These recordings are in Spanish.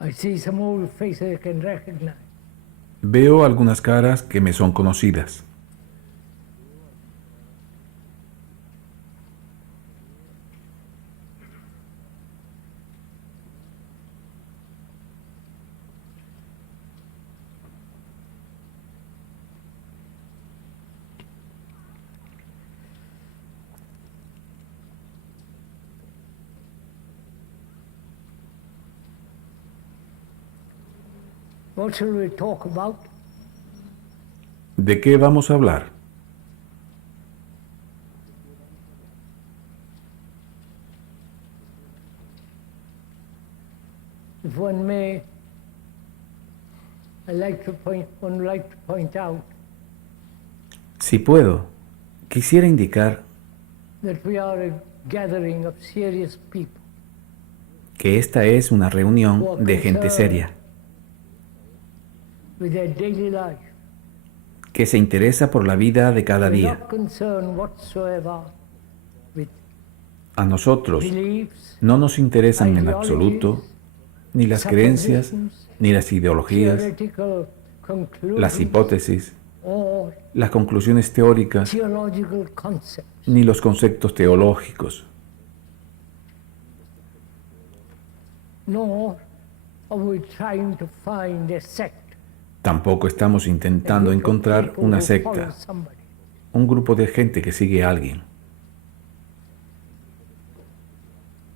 I see some old faces I can recognize. Veo algunas caras que me son conocidas. What shall we talk about? ¿De qué vamos a hablar? If one may, one would like to point out Si puedo, quisiera indicar that we are a gathering of serious people que esta es una reunión de gente seria, with their daily life. que se interesa por la vida de cada We're día. not concerned whatsoever with A nosotros beliefs, no nos interesan en absoluto ni las creencias, suppositions, ni las ideologías, theoretical conclusions, las hipótesis, or las conclusiones teóricas, theological concepts. ni los conceptos teológicos. Nor are we trying to find a sect. Tampoco estamos intentando encontrar una secta, un grupo de gente que sigue a alguien.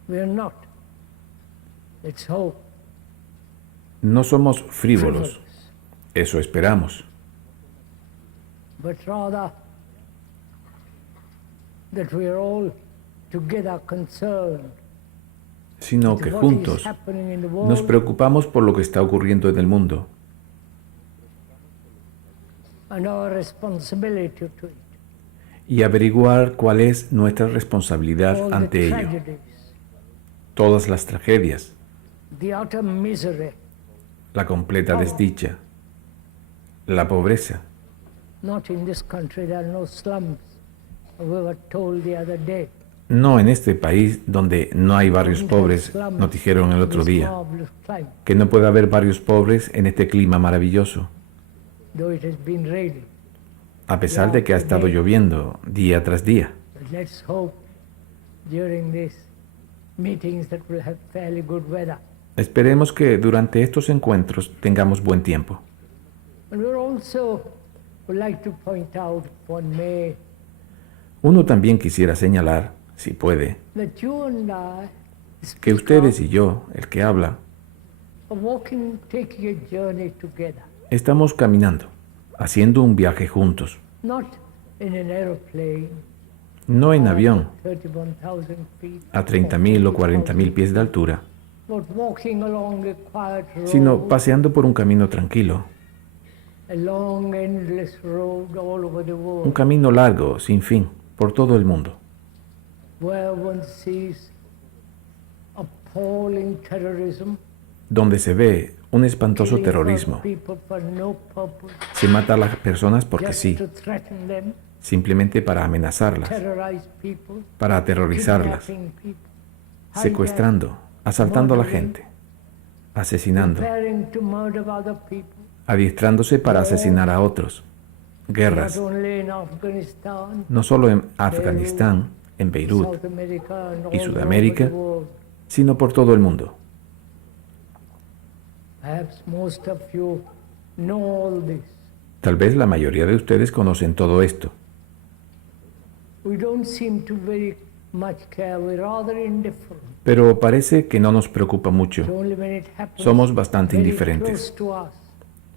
We are not. Let's hope. No somos frívolos, eso esperamos, But rather that we are all together concerned sino que with what juntos is happening in the nos world preocupamos por lo que está ocurriendo en el mundo and our responsibility to it. y averiguar cuál es nuestra responsabilidad All the ante ello. tragedies, Todas las tragedias, the utter misery, la completa desdicha, la pobreza. not in this country there are no slums. We were told the other day. No en este país donde no hay barrios pobres, nos dijeron el otro This día, marvelous climate, que no puede haber barrios pobres en este clima maravilloso, though it has been raining. a pesar de que ha estado lloviendo día tras día. But let's hope during these meetings that we'll have fairly good weather. Esperemos que durante estos encuentros tengamos buen tiempo. And we also would like to point out, if one may, Uno también quisiera señalar, si puede, that you and I que ustedes y yo, el que habla, are walking, taking a journey together, estamos caminando, haciendo un viaje juntos, not in an aeroplane, no en avión 31,000 feet, a 30.000 o 40.000 pies de altura, but walking along a quiet road, sino paseando por un camino tranquilo, a long, endless road all over the un world, camino largo, sin fin, por todo el mundo, where one sees appalling terrorism, donde se ve un espantoso killing terrorismo. people for no purpose, Se mata a las personas porque just sí, to threaten them, simplemente para amenazarlas, terrorize people, para aterrorizarlas, kidnapping people, secuestrando, asaltando a la gente, asesinando, preparing to murder other people, adiestrándose para asesinar a otros. not Guerras, only in Afghanistan, no solo en Afganistán, en Beirut, South America, and y all Sudamérica, over the world. sino por todo el mundo. Perhaps most of you know all this. Tal vez la mayoría de ustedes conocen todo esto, We don't seem to very much care. We're rather indifferent. pero parece que no nos preocupa mucho. Only when it happens Somos bastante very indiferentes. close to us,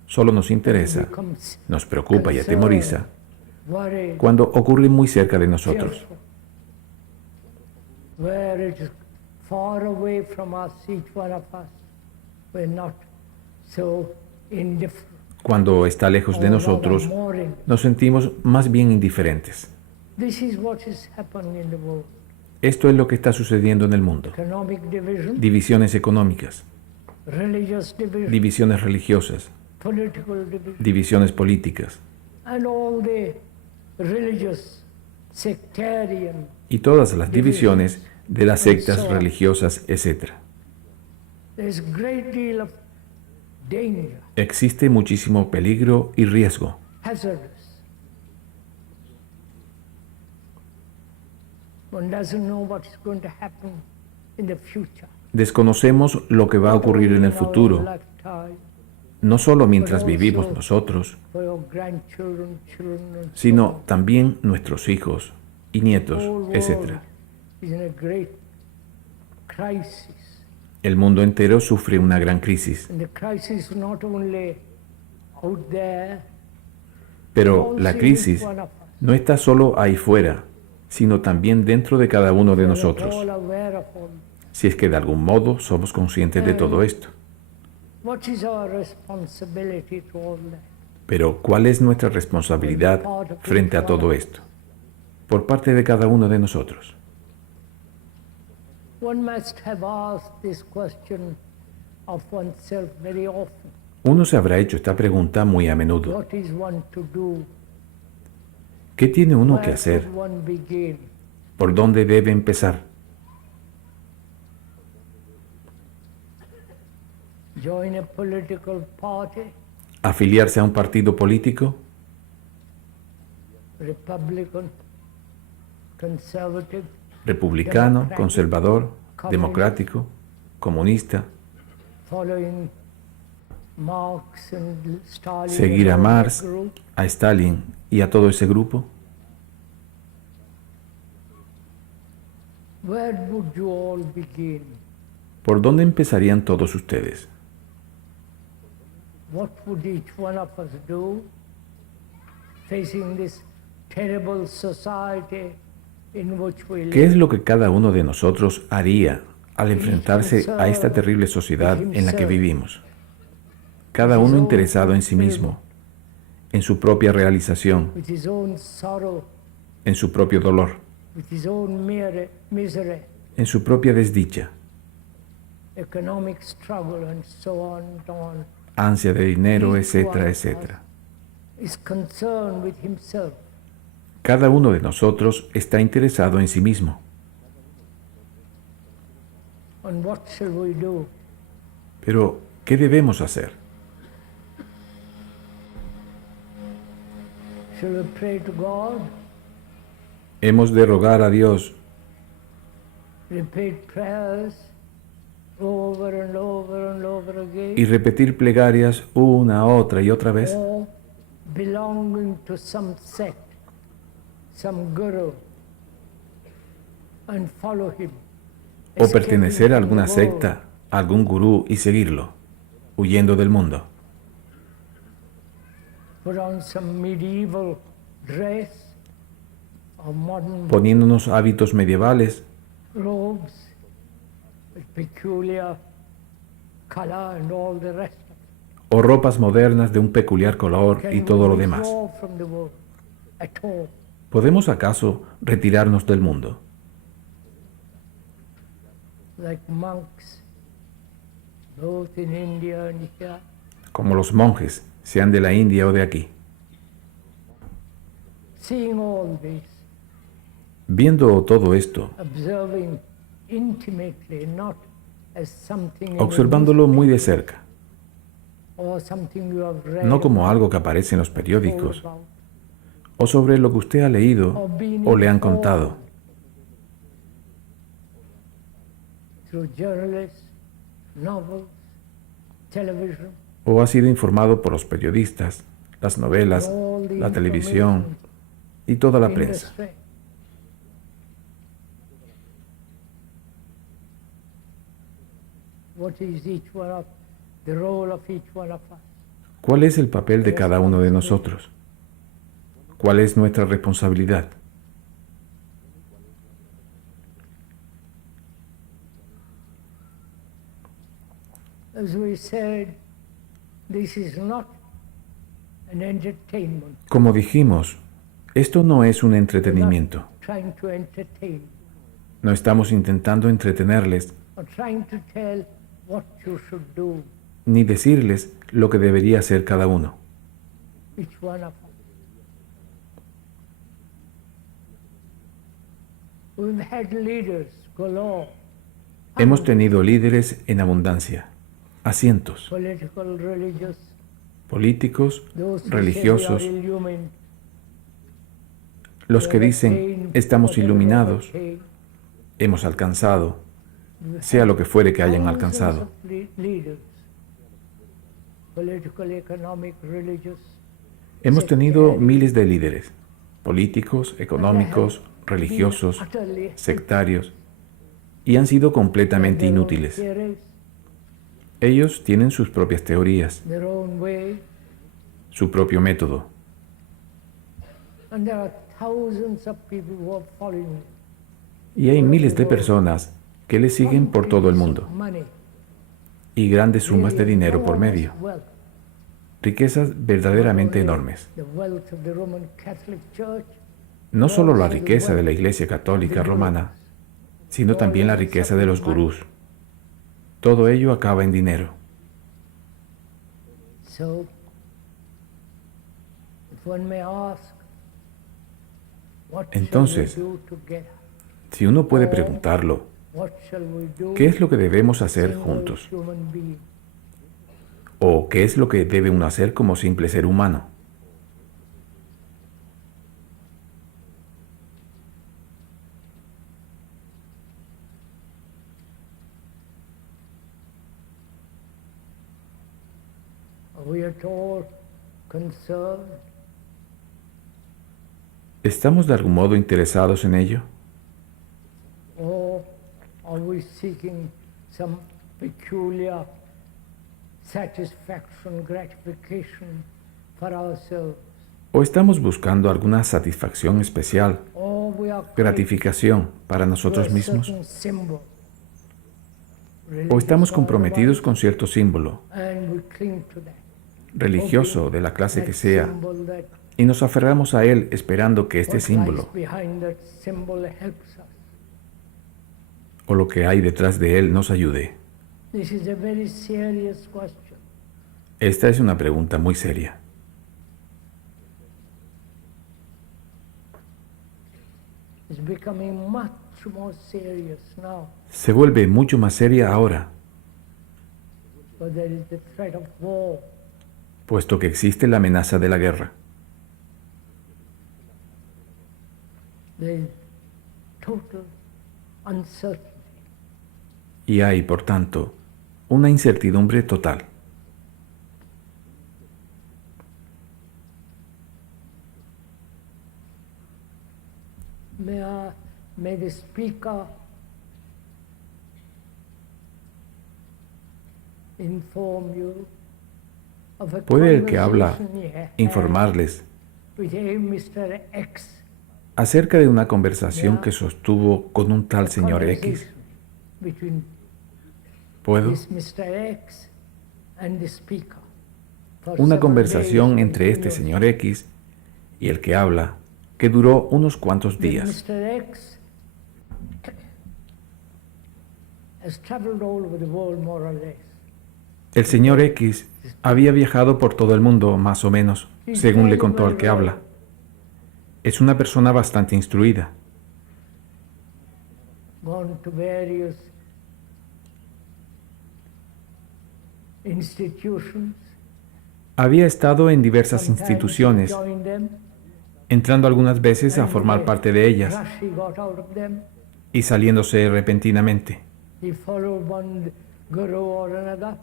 Solo nos we interesa, become nos preocupa y atemoriza worried, cuando ocurre muy cerca de nosotros, fearful. Where it is far away from us, each one of us, we're not so indifferent. cuando está lejos de or nosotros, rather more indifferent. nos sentimos más bien indiferentes. This is what is happening in the world. Esto es lo que está sucediendo en el mundo. Economic division, Divisiones económicas, religious division, divisiones religiosas, political division, divisiones políticas and all the religious, sectarian. y todas las divisiones de las sectas religiosas, etc. There's a great deal of danger, Existe muchísimo peligro y riesgo. hazardous. One doesn't know what is going to happen in the future. Desconocemos lo que va a ocurrir en el futuro, Lifetime, no solo mientras vivimos nosotros, for your grandchildren, children, and so sino on. también nuestros hijos y nietos, The whole etc. world is in a great crisis. El mundo entero sufre una gran crisis, And the crisis is not only out there, pero also la in crisis each one of us. no está solo ahí fuera, sino también dentro de cada uno de We are nosotros, all aware of all. si es que de algún modo somos conscientes de todo esto. What is our responsibility to all that? Pero ¿cuál es nuestra responsabilidad frente a todo esto? Por parte de cada uno de nosotros. One must have asked this question of oneself very often. Uno se habrá hecho esta pregunta muy a menudo. What is one to do? ¿Qué tiene uno que Where hacer? should one begin? ¿Por dónde debe empezar? Join a political party, ¿Afiliarse a un partido político? Republican, conservative, ¿Republicano, conservador, democrático, comunista? following Marx and Stalin? ¿Seguir a and all that Marx, group? a Stalin y a todo ese grupo? Where would you all begin? ¿Por dónde empezarían todos ustedes? What would each one of us do facing this terrible society in which we ¿Qué es live? lo que cada uno de nosotros haría al enfrentarse a esta terrible sociedad en la que vivimos? Cada uno interesado en sí mismo, en su propia realización, With his own sorrow, en su propio dolor, with his own misery, en su propia desdicha, economic struggle, and so on and on, ansia de dinero, etcétera, etcétera. is concerned with himself. Cada uno de nosotros está interesado en sí mismo. And what shall we do? Pero, ¿qué debemos hacer? Shall we pray to God, Hemos de rogar a Dios, repeat prayers over and over and over y again, repetir plegarias una, otra y otra vez, or belonging to some sect, some guru, and follow him? o pertenecer a escaping from alguna the world? secta, a algún gurú y seguirlo, huyendo del mundo. Put on some medieval dress or modern Poniéndonos hábitos medievales robes with peculiar color and all the rest of it. o ropas modernas de un peculiar color y Can todo we lo demás. withdraw from the world at all? ¿Podemos acaso retirarnos del mundo? Like monks, both in India and here, Como los monjes, sean de la India o de aquí. seeing all this, Viendo todo esto, observing intimately, not as something in a observándolo muy de cerca, or something you have read no como algo que aparece en los periódicos about, o sobre lo que usted ha leído or being o le han informed contado, through journalists, novels, television, o ha sido informado por los periodistas, las novelas, all the la televisión information y toda la prensa. industry. What is each one of the role of each one of us? ¿Cuál es el papel de cada uno de nosotros? ¿Cuál es nuestra responsabilidad? As we said, this is not an entertainment, Como dijimos, esto no es un entretenimiento. trying to entertain No estamos intentando entretenerles or trying to tell what you should do, ni decirles lo que debería hacer cada uno. each one of us. We've had leaders galore. Hemos tenido líderes en abundancia, a cientos, political, religious, políticos, those who religiosos, say we are illumined, los que we have dicen attained estamos whatever we have iluminados, attained. hemos alcanzado, We sea have lo que fuere que hayan thousands alcanzado. of leaders, political, economic, religious, Hemos tenido sectarian, miles de líderes, políticos, económicos, religiosos, been utterly sectarios, y han sido completamente their own inútiles. theories, Ellos tienen sus propias teorías, their own way, su propio método, and there are thousands of people who are following it. y hay miles de personas que le siguen por todo el mundo, Money, y grandes sumas de really dinero por enormous medio, wealth. riquezas verdaderamente Not only enormes. the wealth of the Roman Catholic Church, No solo la riqueza de la Iglesia Católica Romana, sino también la riqueza de los gurús. Todo ello acaba en dinero. so if one may ask, what Entonces, shall we do together? Si uno puede preguntarlo, What shall we do ¿qué es lo que debemos hacer single juntos? human being? ¿O qué es lo que debe uno hacer como simple ser humano? We are all concerned, ¿Estamos de algún modo interesados en ello? or are we seeking some peculiar satisfaction, gratification for ourselves? ¿O estamos buscando alguna satisfacción especial, Or we are gratificación para to a nosotros mismos? certain symbol, ¿O estamos religious or comprometidos otherwise, con cierto símbolo, and we cling to that. religioso de la clase que That sea, symbol, that y nos aferramos a él esperando que este what símbolo lies behind that symbol helps us. o lo que hay detrás de él nos ayude? This is a very serious question. Esta es una pregunta muy seria. It's becoming much more serious now, Se vuelve mucho más seria ahora, but there is the threat of war. puesto que existe la amenaza de la guerra. There is total uncertainty. Y hay, por tanto, una incertidumbre total. May the speaker inform you of a ¿Puede el que habla conversation he had informarles with a Mr. X, acerca de una conversación que sostuvo con un tal señor X? conversation between ¿Puedo? this Mr. X and the speaker for Una several conversación days entre este continuous. señor X y el que habla, que duró unos cuantos The días. Mr. X has traveled all over the world more or less. El señor X había viajado por todo el mundo, más o menos, según le contó al que habla. Es una persona bastante instruida. Gone to various institutions, Había estado en diversas sometimes instituciones, joined them, entrando algunas veces a and formar the parte de ellas rush he got out of them, y saliéndose repentinamente. he followed one guru or another,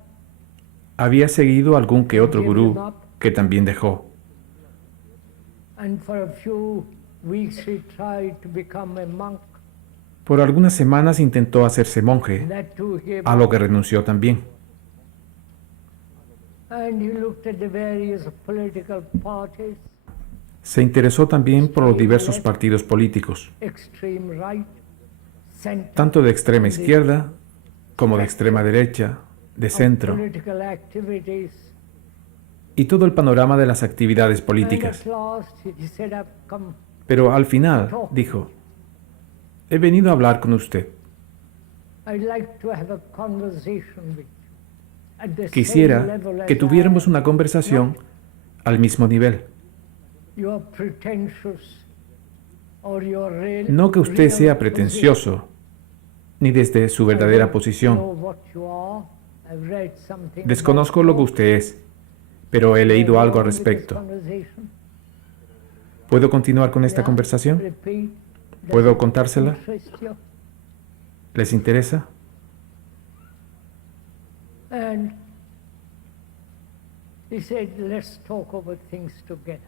Había seguido algún que otro gurú que también dejó. and for a few weeks he tried to become a monk. Por algunas semanas intentó hacerse monje, That too he a lo que renunció también. and he looked at the various political parties, Se interesó también por los diversos partidos políticos, extreme right, center, tanto de extrema izquierda como de extrema derecha, de of centro, political activities. y todo el panorama de las actividades And políticas. at last he said, I've come. Pero al final dijo, he venido a hablar con usted. I'd like to have a conversation with you at the same Quisiera level as que I tuviéramos am. una conversación al mismo nivel. You are pretentious or you are real, No que usted real sea pretencioso, ni desde su position. I verdadera don't posición. know what you are, I've read something Desconozco about lo que usted es, pero he leído algo al respecto. conversation. ¿Puedo continuar con esta Yeah, conversación? repeat. Does ¿Puedo it contársela? interest you? ¿Les interesa? And he said, let's talk about things together.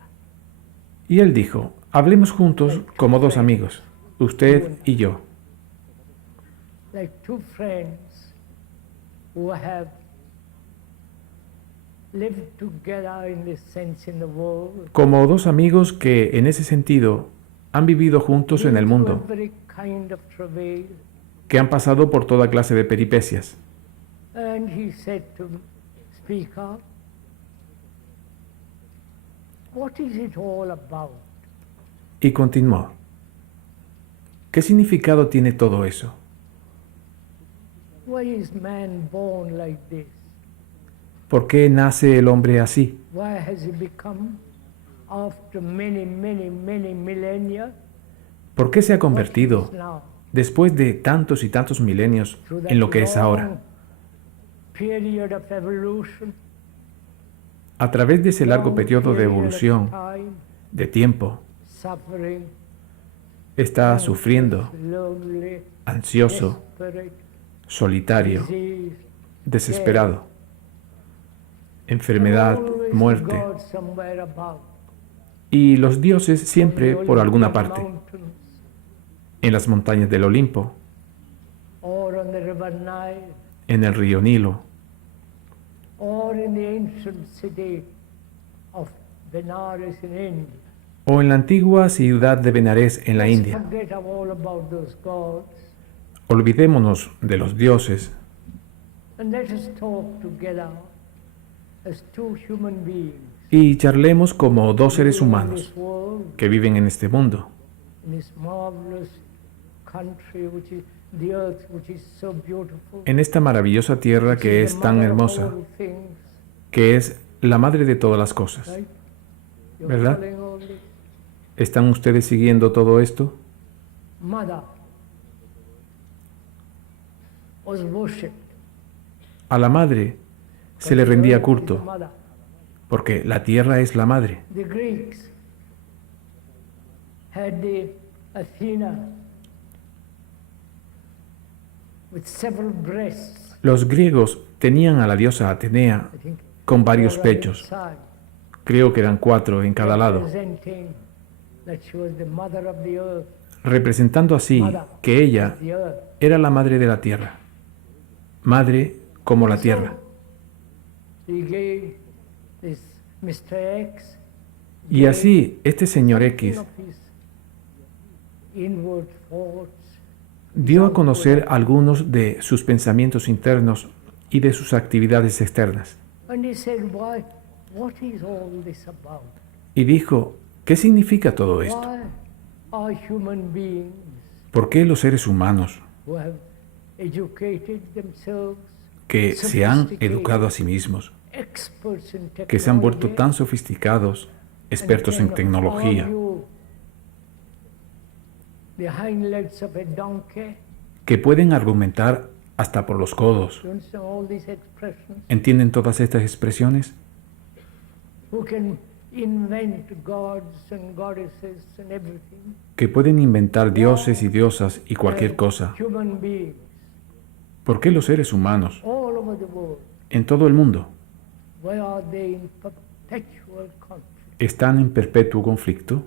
Y él dijo, hablemos juntos como dos amigos, usted y yo, Like two friends who have lived together in this sense in the world. como dos amigos que en ese sentido han vivido juntos en el been through mundo, every kind of travail. que han pasado por toda clase de peripecias. And he said to speaker, what is it all about? Y continuó, ¿qué significado tiene todo eso? Why is man born like this? ¿Por qué nace el hombre así? Why has he become, after many millennia, ¿Por qué se ha what he convertido, is now? después de tantos y tantos milenios, Through that en lo que es ahora? long period of evolution, A través de ese largo long periodo de period of evolución, time, de tiempo, suffering, está anxious, sufriendo, lonely, ansioso, desperate, solitario, diseased, desesperado, enfermedad, always muerte, God somewhere about. y los dioses siempre The por alguna Olympian parte, mountains, en las montañas del Olimpo, or on the river Nile, en el río Nilo, or in the ancient city of Benares in India. o en la antigua ciudad de Benares en la Let's India. forget all about those gods Olvidémonos de los dioses and let us talk together as two human beings y charlemos como dos seres living in humanos this world, que viven en este mundo, in this marvelous country which is the earth, which is so beautiful, en esta maravillosa tierra which que is es the tan mother of hermosa, all things, que es la madre de todas las cosas. right? You're ¿Verdad? following all this? ¿Están ustedes siguiendo todo esto? Mother was worshipped. A la madre se le but the rendía earth is culto, the mother. porque la tierra es la madre. The Greeks had the Athena with several breasts, Los griegos tenían a la diosa Atenea I think, con varios four on each pechos, side, creo que eran 4 en cada lado, representing that she was the mother of the earth, representando así que ella of the earth. era la madre de la tierra, madre como la tierra. He gave this Mr. X Y así este señor X of his inward thoughts, dio a conocer algunos de sus pensamientos internos y de sus actividades externas. and he said, "Why? What is all this about? Y dijo, ¿qué significa todo esto? Why are human beings ¿Por qué los seres humanos who have educated themselves, que se han educado a sí mismos, experts in que se han vuelto technology, tan sofisticados, and expertos en can tecnología, argue the hind legs of a donkey? que pueden argumentar hasta por los codos? You understand all these expressions? ¿Entienden todas estas expresiones? Who can invent gods and goddesses and everything? Que pueden inventar dioses y diosas y cualquier And cosa. Human beings ¿Por qué los seres humanos all over the world, en todo el mundo why are they in perpetual conflict? están en perpetuo conflicto?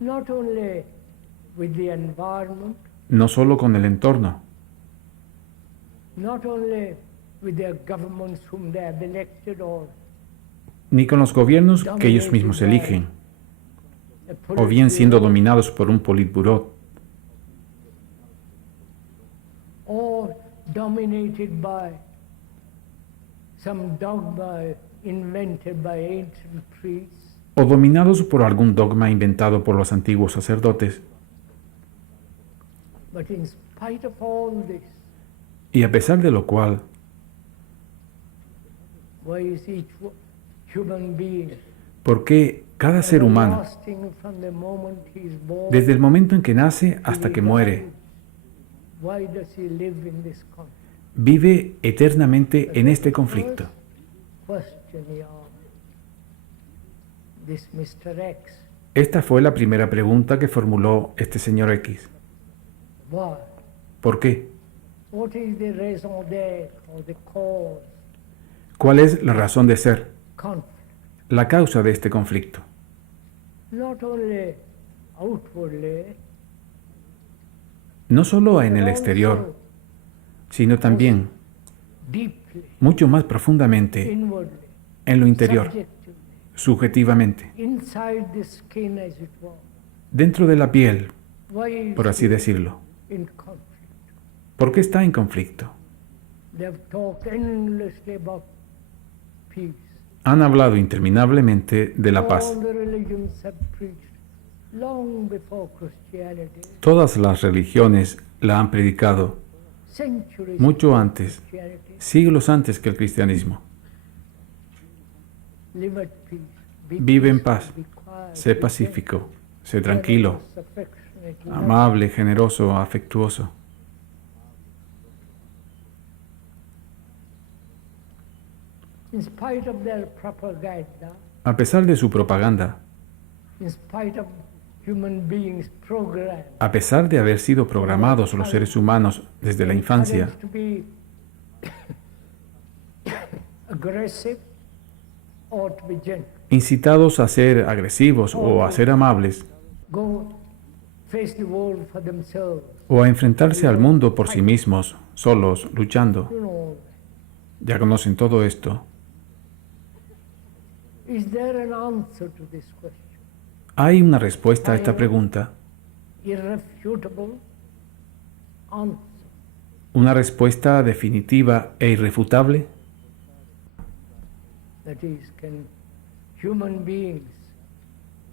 Not only with the environment, No solo con el entorno, not only with their governments whom they have elected or ni con los gobiernos que ellos mismos eligen, a o bien siendo Politburo, dominados por un politburó, or dominated by some dogma invented by ancient priests, o dominados por algún dogma inventado por los antiguos sacerdotes. but in spite of all this, Y a pesar de lo cual, why is each human being ¿por qué cada ser humano, everlasting from the moment he is born, desde el momento en que nace hasta que muere, Why does he live in this conflict? Vive eternamente en este conflicto. First question he asked this Mr. X. Esta fue la primera pregunta que formuló este señor X. Why? ¿Por qué? What is the raison d'être or the cause? ¿Cuál es la razón de ser? Conflict. La causa de este conflicto. Not only outwardly, No solo en but el also exterior, sino también, deeply, mucho más profundamente, inwardly, en lo interior, subjectively, subjetivamente, inside the skin as it were. dentro de la piel, Why is por así he decirlo. in conflict? ¿Por qué está en conflicto? They have talked endlessly about peace. Han hablado interminablemente de la paz. All the religions have preached long before Christianity, Todas las religiones la han predicado centuries mucho before antes, Christianity. siglos antes que el cristianismo. Live at peace. Be Vive en peaceful, paz, be quiet, sé be pacífico, sé gentle, tranquilo, generous, affectionate, loving. amable, generoso, afectuoso. In spite of their propaganda, A pesar de su propaganda, in spite of human beings' program, a pesar de haber sido programados los seres humanos desde la infancia encouraged to be aggressive or to be gentle. incitados a ser agresivos o a ser amables Go face the world for themselves. o a enfrentarse al mundo por sí mismos, solos, luchando. You know, Ya conocen todo esto. is there an answer to this question? ¿Hay una respuesta a esta pregunta? Irrefutable answer. ¿Una respuesta definitiva e irrefutable? That is, can human beings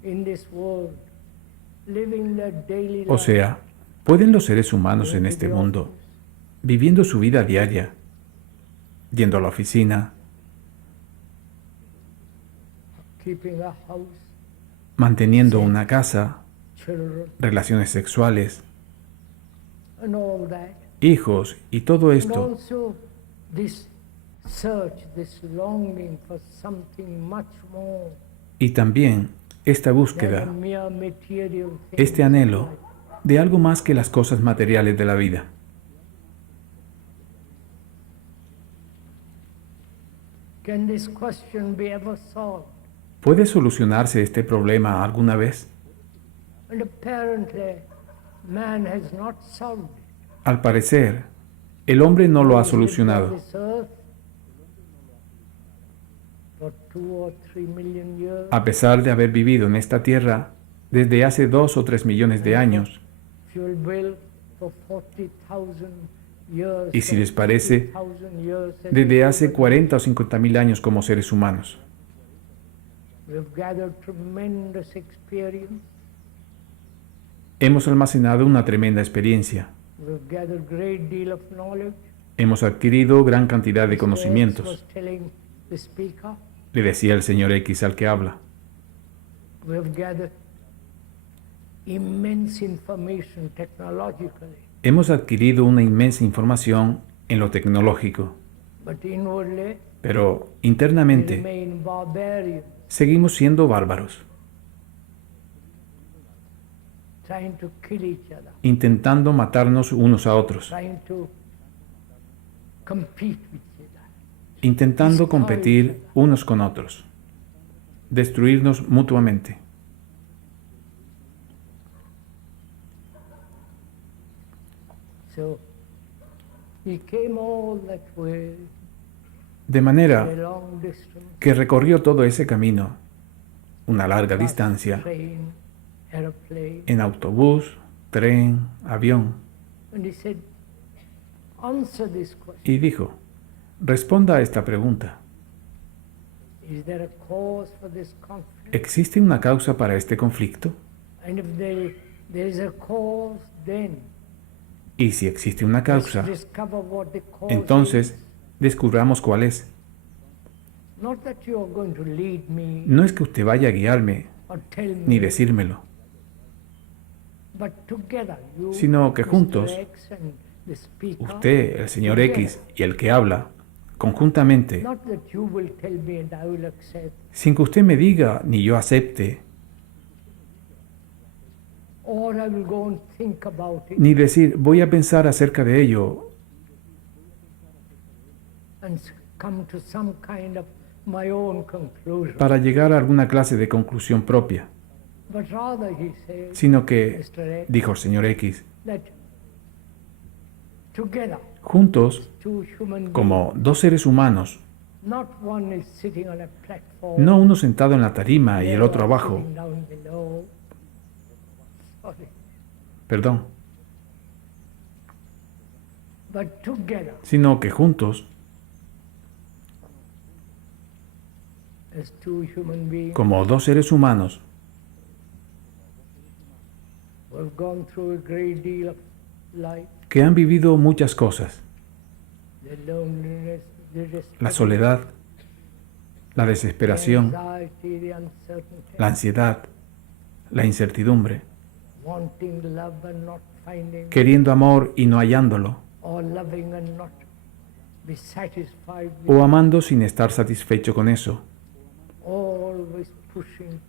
in this world living their daily O life, sea, ¿pueden los seres humanos en este mundo, viviendo su vida diaria, yendo a la oficina, keeping a house, manteniendo una casa, children, relaciones sexuales, and all that, hijos y todo and esto, also this search, this longing for something much more y también esta than búsqueda, a mere material thing? este anhelo de algo más que las cosas materiales de la vida? Can this question be ever solved? ¿Puede solucionarse este problema alguna vez? And apparently, man has not solved it. Al parecer, el hombre no lo ha He's lived on solucionado. this earth for 2 or 3 million years. A pesar de haber vivido en esta tierra desde hace 2 o 3 millones de años, Fuel bill for 40,000 years. y si or les parece, 50,000 years as desde hace human 40 o 50 mil años como seres humanos. We've gathered tremendous experience. Hemos almacenado una tremenda experiencia. We've gathered great deal of knowledge. Hemos adquirido gran cantidad de Mr. X conocimientos, was telling the speaker, le decía el señor X al que habla. we've gathered immense information technologically, Hemos adquirido una inmensa información en lo tecnológico, but inwardly pero we internamente remain barbarians, seguimos siendo bárbaros, trying to kill each other, intentando matarnos unos a otros, trying to compete with each other. intentando competir unos con otros, destruirnos mutuamente. So he came all that way, De a manera long distance, que recorrió todo ese camino, una larga bus, distancia, train, airplane, en autobús, tren, avión, and he said, answer this question. y dijo, responda a esta pregunta. Is there a cause for this conflict? ¿Existe una causa para este conflicto? And if there is a cause, then Y si existe una let's causa, discover what the cause entonces is. descubramos cuál es. Not that you are going to lead me No es que usted vaya a guiarme or tell ni me, decírmelo, but together you, sino que Mr. juntos, X and the speaker, usted, el señor together. X y el que habla, conjuntamente, Not that you will tell me and I will accept, sin que usted me diga ni yo acepte, or I will go and think about it ni decir voy a pensar acerca de ello and come to some kind of my own conclusion. para llegar a alguna clase de conclusión propia, But rather, he says, sino que, Mr. X, dijo el señor X, that together, juntos, two human como dos seres humanos, beings, not one is sitting on a platform, no uno sentado en la tarima y the el otro other abajo, sitting down below. Sorry. perdón, But together, sino que juntos, as two human beings como dos seres humanos, who have gone through a great deal of life, que han vivido muchas cosas, the loneliness, the la desperation, soledad, la the desesperación, anxiety, the uncertainty, la ansiedad, la incertidumbre, wanting love and not finding, queriendo amor y no hallándolo, or loving and not be satisfied with o it, amando sin estar satisfecho con eso, always pushing,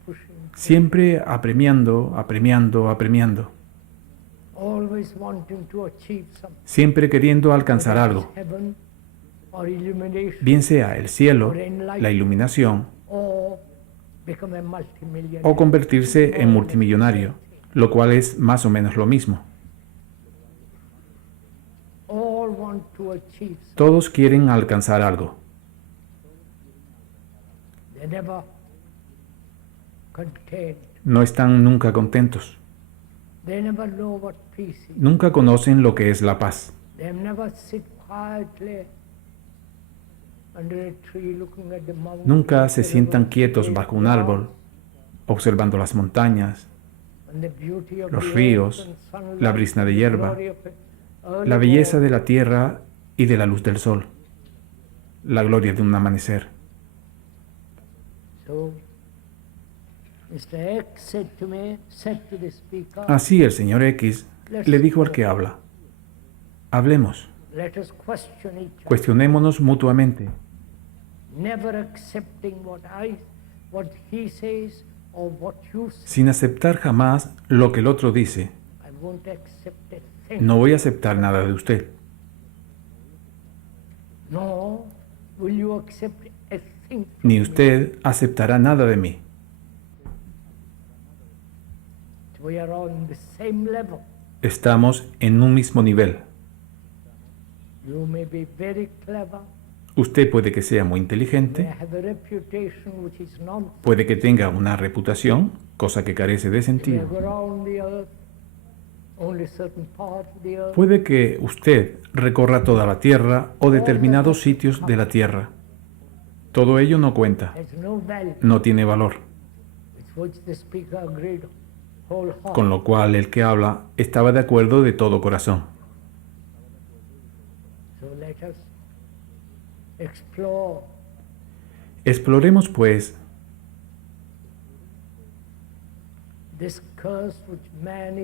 siempre apremiando, apremiando, apremiando, always wanting to achieve something, siempre queriendo alcanzar whether algo, it's heaven or illumination, bien sea el cielo, or enlightenment, la iluminación, or become a multimillionaire. o convertirse en multimillonario, lo cual es más o menos lo mismo. All want to achieve something. Todos quieren alcanzar algo, They're never content. no están nunca contentos, They never know what peace is. nunca conocen lo que es la paz, They never sit quietly under a tree looking at the mountains, nunca se the sientan rivers, quietos the bajo un árbol, observando las montañas, and the beauty of los the ríos, earth and sunlight, la brisna de the hierba, glory of it, early la belleza de morning. la tierra y de la luz del sol, la gloria de un amanecer. So, Mr. X said to the speaker, Así el señor X le dijo al que habla, hablemos, let us question each other, cuestionémonos mutuamente, never accepting what he says or what you say. sin aceptar jamás lo que el otro dice. I won't accept a thing. No voy a aceptar nada de usted, No, will you accept a thing from ni me? usted aceptará nada de mí. We are on the same level. Estamos en un mismo nivel. You may be very clever, Usted puede que sea muy may inteligente, have a reputation which is nonsense, puede que tenga una reputación, cosa que carece de may sentido. go around the earth, only certain parts of the earth, Puede que usted recorra toda la tierra o determinados sitios de la tierra. Todo ello no cuenta, has no value, no tiene valor, with which the speaker agreed wholeheartedly. con lo cual el que habla estaba de acuerdo de todo corazón. So let us explore Exploremos pues this curse which man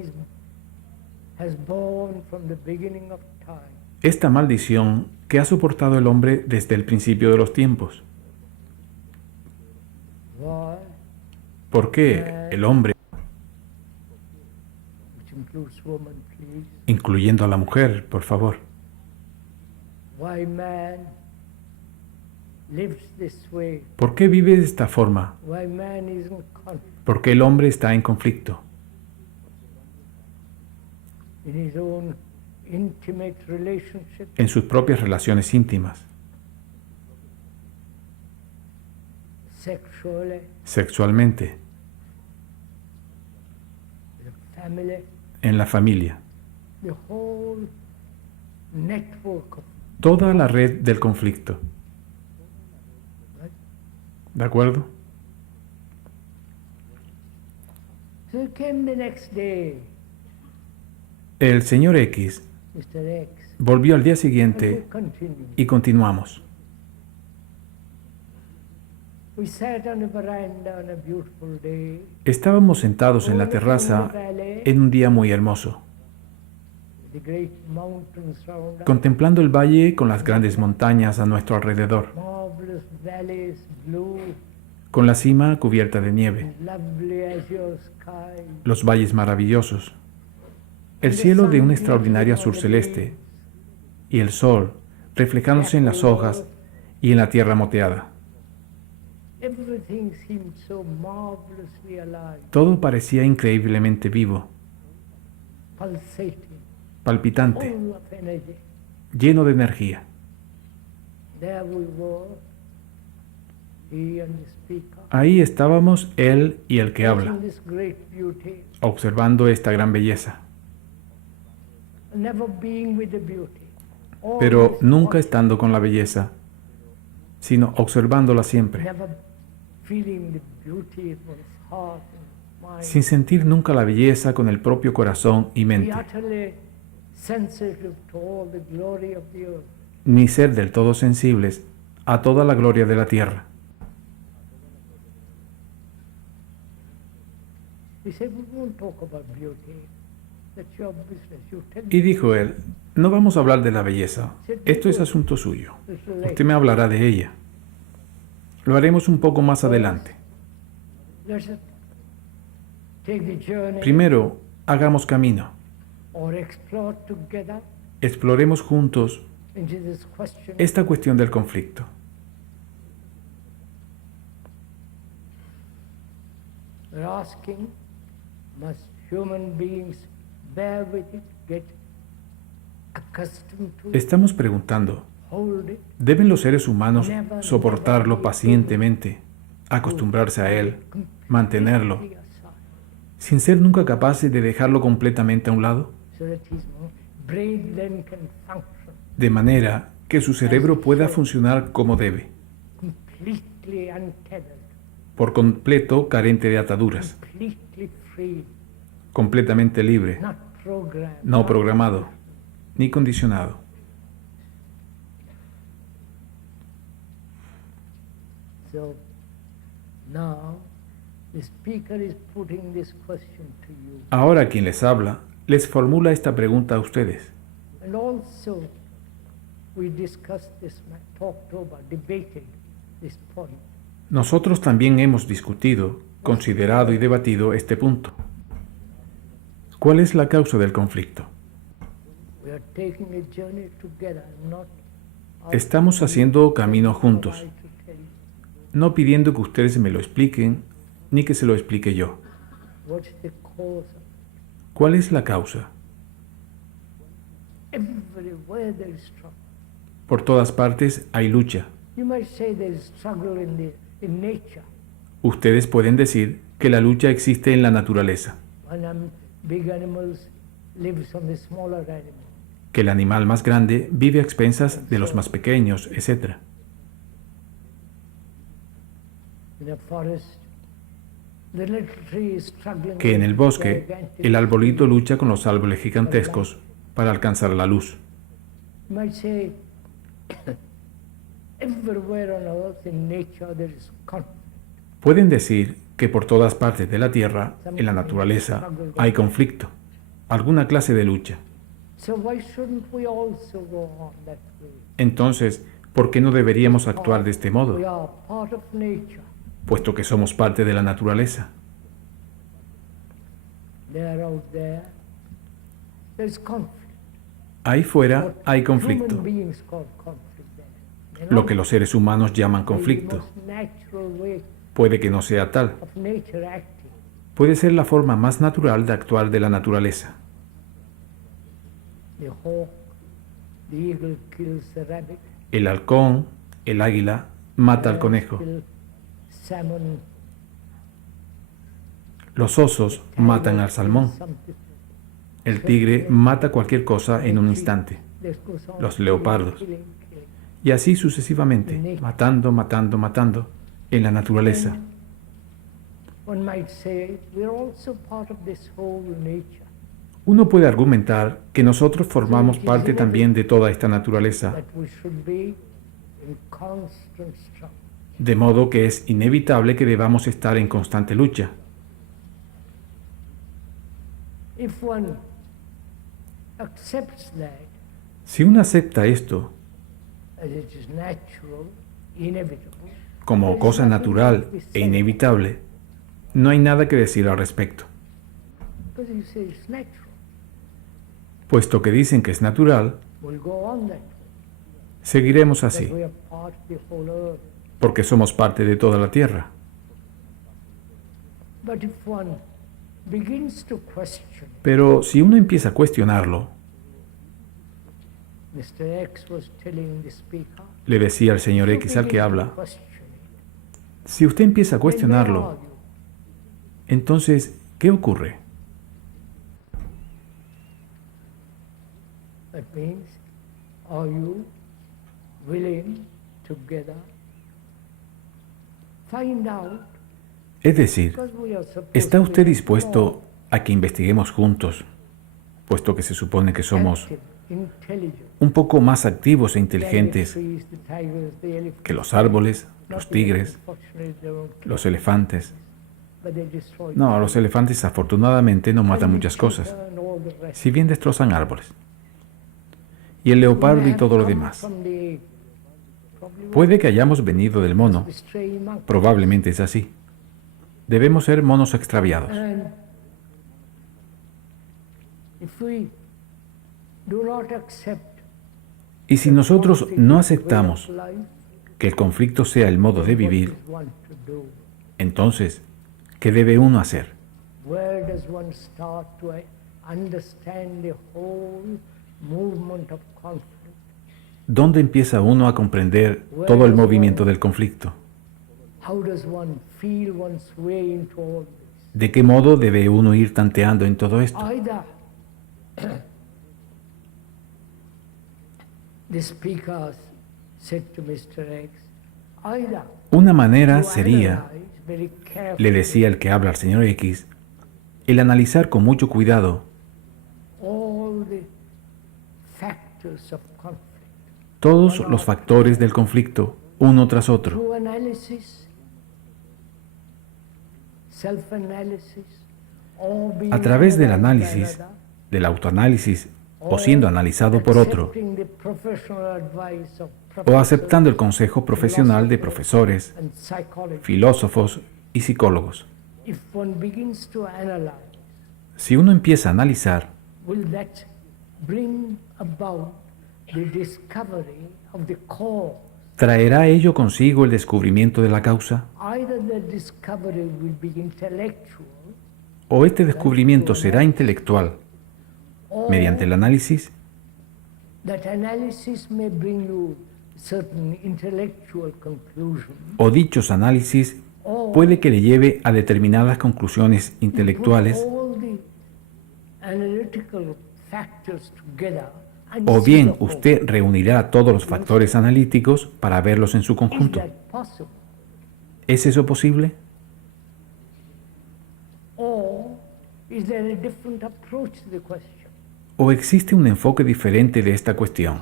has borne from the beginning of time. esta maldición que ha soportado el hombre desde el principio de los tiempos. Why? ¿Por qué el hombre, Which includes woman, please. incluyendo a la mujer, por favor, Why man lives this way? por qué vive de esta forma? Why man is in conflict ¿Por qué el hombre está en conflicto? in his own intimate relationship, En sus propias relaciones íntimas, sexually, sexualmente, the family, en la familia. the whole network of Toda la red del conflicto. right? ¿De acuerdo? So came the next day, El señor X Mr. X, volvió al día and we siguiente continued. y continuamos. We sat on a veranda on a beautiful day. Estábamos sentados en la terraza en un día muy hermoso. the great mountains round us, contemplando el valle con las grandes montañas a nuestro alrededor, marvelous valleys blue, con la cima cubierta de nieve, lovely azure skies, los valles maravillosos, el cielo de un extraordinario azul celeste y el sol reflejándose en las hojas y en la tierra moteada. everything seemed so marvelously alive, Todo parecía increíblemente vivo, pulsating, palpitante, full of energy. lleno de energía. There we were, he and the speaker, Ahí estábamos él y el que habla, watching this great beauty, observando esta gran belleza, never being with the beauty, pero always nunca watching, estando con la belleza, sino observándola siempre, never feeling the beauty of his heart and mind. sin sentir nunca la belleza con el propio corazón y Be mente, utterly sensitive to all the glory of the earth. ni ser del todo sensibles a toda la gloria de la tierra. He said, we won't talk about beauty. That's your business. You tell Y me. dijo él, no vamos a hablar de la belleza, esto es asunto suyo, usted me hablará de ella. Lo haremos un poco más adelante. Let's take the journey Primero, hagamos camino, or explore together exploremos juntos into this question. esta cuestión del conflicto. We're asking, must human beings bear with it, get accustomed to it, Estamos preguntando, hold it, ¿deben los seres humanos soportarlo pacientemente, acostumbrarse a él, mantenerlo, completely aside, sin ser nunca capaces de dejarlo completamente a un lado? so that his brain then can function De manera que su cerebro pueda funcionar como debe, completely untethered, por completo carente de ataduras, completely free, completamente libre, not programmed. no programado, ni condicionado. So now the speaker is putting this question to you. Ahora quien les habla, les formula esta pregunta a ustedes. And also we discussed this, talked over, debated this point. Nosotros también hemos discutido, considerado y debatido este punto. ¿Cuál es la causa del conflicto? We are taking a journey together, not Estamos haciendo camino juntos, I to tell you no pidiendo que ustedes me lo expliquen, ni que se lo explique yo. what's the cause of ¿Cuál es la causa? everywhere there is struggle. Por todas partes hay lucha. You might say there is struggle in nature. Ustedes pueden decir que la lucha existe en la naturaleza, When big animals lives on the smaller animal. que el animal más grande vive a expensas de los más pequeños, etc. In a forest, the little tree is struggling Que en el with bosque gigantic el arbolito trees. lucha con los árboles gigantescos para alcanzar la luz. You might say everywhere on earth in nature there is conflict. Pueden decir que por todas partes de la Tierra, en la naturaleza, hay conflicto, alguna clase de lucha. So why shouldn't we also go on that way? Entonces, ¿por qué no deberíamos actuar de este We modo, are part of nature. puesto que somos parte de la naturaleza? There out there, there's conflict. Ahí fuera What hay human conflicto, beings call conflict there. lo que los seres humanos llaman conflicto. The most natural way Puede que no sea tal, of nature acting. puede ser la forma más natural de actuar de la naturaleza. The hawk, the eagle kills the rabbit. El halcón, el águila, mata al conejo. Kill salmon. Los osos matan al salmón. Something. El tigre mata cualquier cosa en un instante. This goes on Los killing, leopardos. killing, killing. Y así sucesivamente, matando, matando, matando, en la naturaleza. One might say we're also part of this whole nature. Uno puede argumentar que nosotros formamos parte también de toda esta naturaleza, That we should be in constant struggle. de modo que es inevitable que debamos estar en constante lucha. If one accepts that Si uno acepta esto as it is natural, inevitable, como cosa natural e inevitable, no hay nada que decir al respecto. because you say it's natural, Puesto que dicen que es natural, we'll go on that way, seguiremos that así, we are part of the whole earth. porque somos parte de toda la tierra. But if one begins to question, Pero si uno empieza a cuestionarlo, Mr. X was telling the speaker, le decía el señor if you X al que begin to habla, question it, si usted empieza a then where cuestionarlo, are you? entonces, ¿qué ocurre? That means, are you willing together find out, Es decir, because we are supposed ¿está to usted be dispuesto a que investiguemos juntos, puesto que se supone que more somos active, intelligent, un poco más activos e than the inteligentes trees, the tigers, the elephants, que los árboles, not los the tigres, unfortunately they don't kill, los elefantes? but they destroy No, trees. los elefantes afortunadamente no matan And the muchas cosas, cheetah and all the rest. si bien destrozan árboles. Y el We leopardo may y have todo lo come demás. from the ape. Probably we Puede que hayamos venido del mono, must be stray monkeys. probablemente es así. Debemos ser monos extraviados. And if we do not accept Y si the nosotros conflict no way aceptamos of life, que el conflicto sea el modo de what vivir, does one to do? entonces, ¿qué debe uno hacer? Where does one start to understand the whole movement of conflict? ¿Dónde empieza uno a comprender todo el movimiento del conflicto? How does one feel one's way into all this? ¿De qué modo debe uno ir tanteando en todo esto? Either the speaker said to Mr. X, either Una manera you sería, analyze very carefully le decía el que habla al señor X, el analizar con mucho cuidado all the factors of conflict. todos los factores del conflicto, uno tras otro, Through analysis, self-analysis, or being a través del analyzed by análisis, another, del autoanálisis o or siendo analizado por otro, accepting the professional advice of o aceptando el professors consejo profesional de profesores, and psychologists. filósofos y psicólogos. If one begins to analyze, Si uno empieza a analizar, will that bring about the discovery of the cause? ¿traerá ello consigo el descubrimiento de la causa? Either the discovery will be intellectual, ¿O este descubrimiento será intelectual or mediante el análisis? that analysis may bring you certain intellectual conclusions, ¿O dichos análisis or puede que le lleve a determinadas conclusiones put intelectuales? all the analytical factors together and ¿O see bien the whole? usted reunirá todos los factores analíticos para verlos en su Is conjunto? that possible? ¿Es eso posible? Or is there a different approach to the question? ¿O existe un enfoque diferente de esta cuestión?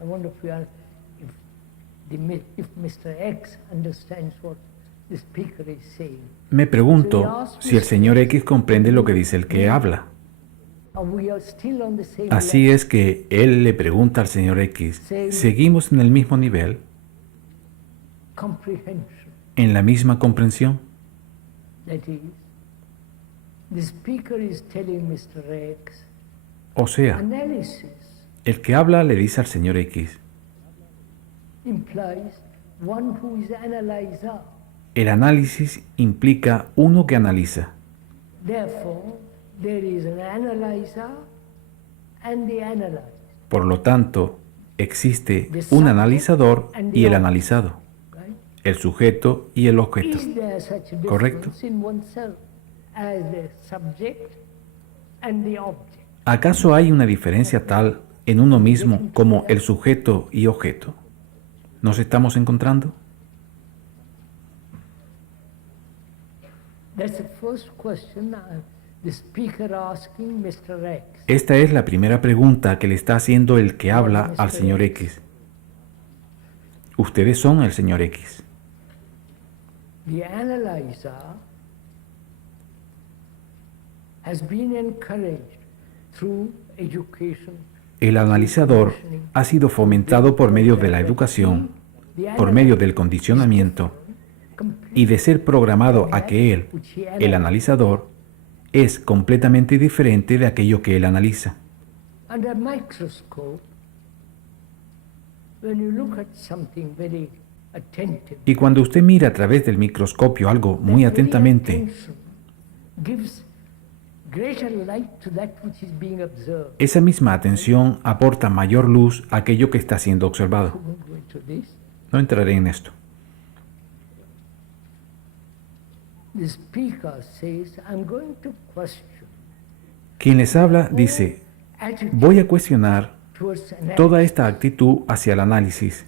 I wonder if Mr. X understands what the speaker is saying. Me pregunto si el señor X comprende lo que dice el que habla. Or we are still on the same Así level. es que él le pregunta al señor X, ¿seguimos en el mismo nivel? Comprehension. ¿En la misma comprensión? That is, the speaker is telling Mr. X, O sea, analysis el que habla le dice al señor X, implies one who is analyzer. el análisis implica uno que analiza. Therefore, there is an analyzer and the analyzed. Por lo tanto, existe un analizador y el analizado, Right? el sujeto y el objeto. Is there such a Correcto. difference in oneself as the subject and the object? ¿Acaso hay una diferencia tal en uno mismo como el sujeto y objeto? ¿Nos estamos encontrando? That's the first question the speaker asking Mr. X. Esta es la primera pregunta que le está haciendo el que habla al señor X. Ustedes son el señor X. The analyzer has been encouraged through education, El analizador ha sido fomentado por medio de la educación, por medio del condicionamiento y de ser programado a que él, el analizador, es completamente diferente de aquello que él analiza. under a microscope, when you look at something very attentive, Y cuando usted mira a través del microscopio algo muy that very atentamente, attention gives greater light to that which is being observed. esa misma atención aporta mayor luz a aquello que está siendo observado. I won't go into this. No entraré en esto. The speaker says, I'm going to question Quien les habla dice, attitude voy a cuestionar towards analysis. toda esta actitud hacia el análisis.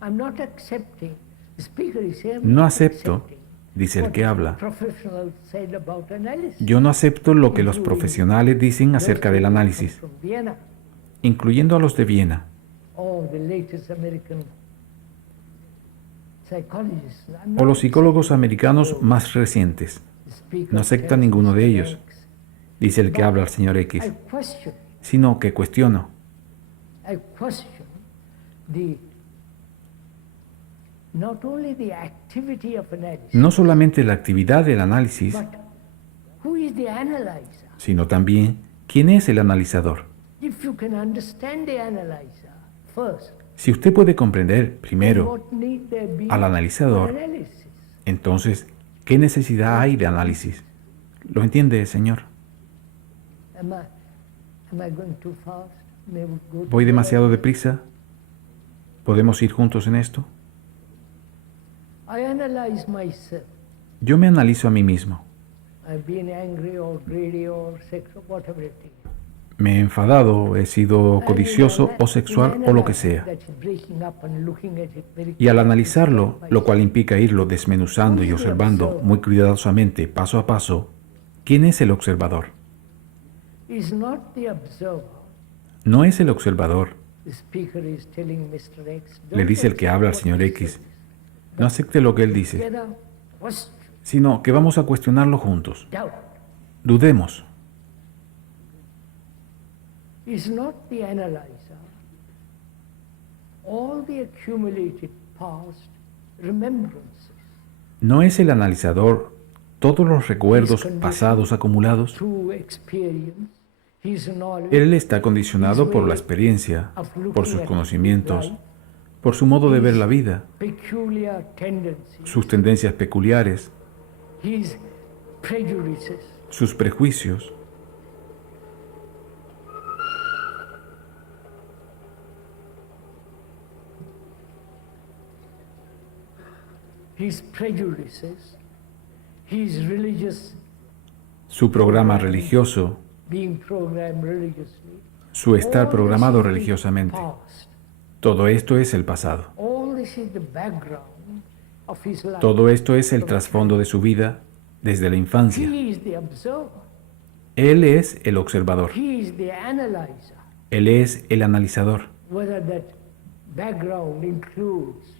I'm not accepting. The speaker is saying, No acepto, dice el what que habla. professionals said about analysis. Yo no acepto lo que los profesionales dicen acerca del análisis, From Vienna, incluyendo a los de Viena or the latest American psychologists. I'm o not los psicólogos accepting americanos más recientes. the speaker No acepta tells ninguno de Mr. ellos, X. dice el que habla al señor X, I question sino que cuestiono. not only the activity of analysis, No solamente la actividad del análisis, but who is the analyzer? sino también quién es el analizador. If you can understand the analyzer first, Si usted puede comprender then primero what need there be al analizador, for analysis? entonces, ¿qué necesidad hay de análisis? ¿Lo entiende, señor? Am I going too fast? May we go ¿Voy together? demasiado deprisa? ¿Podemos ir juntos en esto? I analyze myself. Yo me analizo a mí mismo. I've been angry or greedy or sexual, whatever it is. Me he enfadado, he sido And codicioso in o sexual o lo que sea. that's breaking up and looking at it very Y al carefully analizarlo, by lo cual implica irlo desmenuzando y observando muy cuidadosamente, paso a paso, ¿quién es el observador? is not the observer. No es el observador, The speaker is telling Mr. X, le dice el que habla al señor X. No acepte lo que él dice, Together, question, sino que vamos a cuestionarlo juntos. doubt. Dudemos. Is not the analyzer. All the accumulated past remembrances ¿No es el analizador todos los recuerdos pasados acumulados? through experience, his knowledge, Él está condicionado por la experiencia, por sus conocimientos, por su modo de ver la vida, peculiar tendencies, sus tendencias peculiares, his prejudices, sus prejuicios. his prejudices, his religious Su programa religioso, being programmed religiously. su estar All programado this is the religiosamente. past. Todo esto es el pasado. All this is the background of his life. Todo esto es el trasfondo de su vida desde la infancia. He is the observer. Él es el observador. He is the analyzer. Él es el analizador. Whether that background includes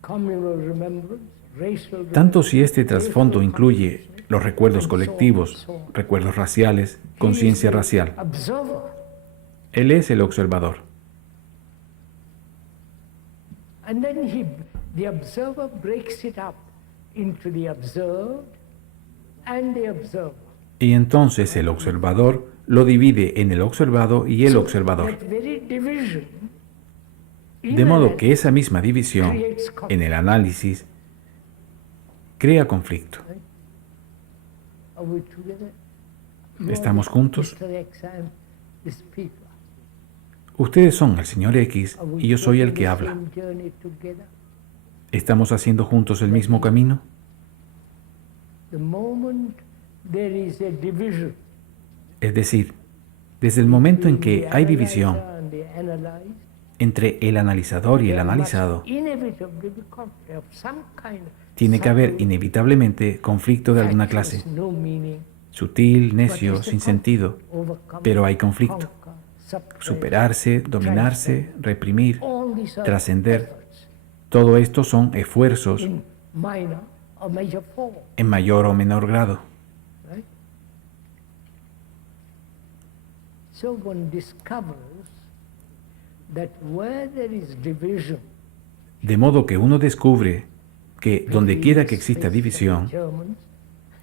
communal remembrance, racial Tanto si remembrance, este trasfondo racial incluye consciousness, los recuerdos and so on, colectivos, so on. recuerdos raciales, He is conciencia the racial. Observer. Él es el observador. And then the observer breaks it up into the observed and the observer. Y entonces el observador lo divide en el observado y el So observador. that very division De modo que esa misma división en el análisis crea conflicto. Are we together? ¿Estamos juntos? Mr. X, I'm the speaker. Ustedes son el señor X Are we y yo soy el taking que the habla. same journey together? ¿Estamos haciendo juntos el mismo camino? The moment there is a division Es decir, desde el momento en between que the hay división analyzer and the analyzed, entre el analizador y el there must analizado, inevitably be conflict of some kind. tiene que haber Subtle, inevitablemente conflicto de alguna clase, factious, no meaning, sutil, necio, but it's a sin sentido, overcome, pero hay conflicto. conquer, suppress, Superarse, dominarse, reprimir, all these are trascender. efforts Todo esto son esfuerzos in minor or major form, en mayor o menor grado. right? So one discovers that where there is division, De modo que uno descubre que donde quiera que exista división Germans,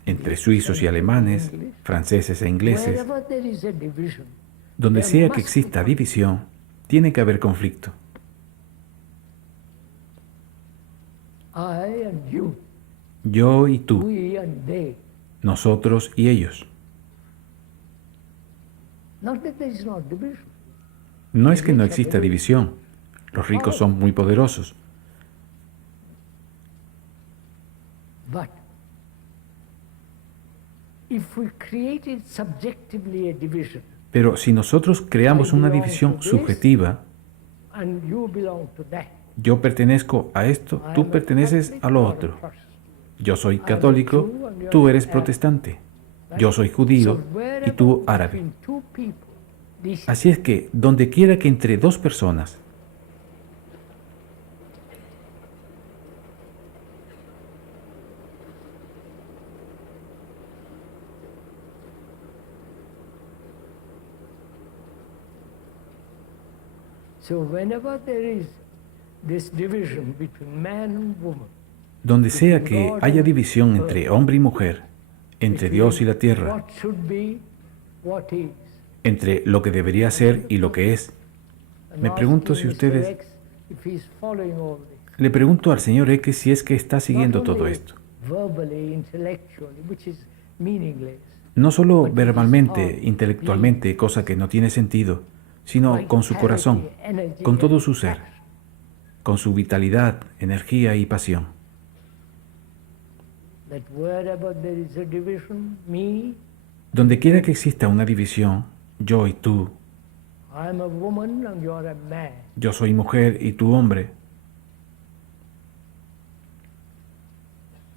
entre suizos y alemanes, franceses e ingleses, wherever there is a division, donde sea que exista división, tiene que haber conflicto. I and you, Yo y tú, we and they. nosotros y ellos. Not that there is no division. No es que no exista división. Los ricos son muy poderosos. But if we created subjectively a division, Pero si nosotros creamos una división subjetiva, and you belong to that, yo pertenezco a esto, tú perteneces a lo otro. Yo soy católico, tú eres protestante. Yo soy judío y tú árabe. Así es que, donde quiera que entre dos personas, so whenever there is this division between man and woman, donde sea que haya división entre hombre y mujer, entre Dios y la tierra, what should be, what is. entre lo que debería ser y lo que es, And me pregunto si asking Mr. ustedes, X if he's following all this. le pregunto al señor X si es que está siguiendo Not todo only esto. verbally, intellectually, which is meaningless, No solo verbalmente, intelectualmente, cosa que no tiene sentido, sino con su corazón, con todo su ser, con su vitalidad, energía y pasión. that wherever there is a division, me, Donde quiera que exista una división, yo y tú, I'm a woman and you're a man. yo soy mujer y tú hombre,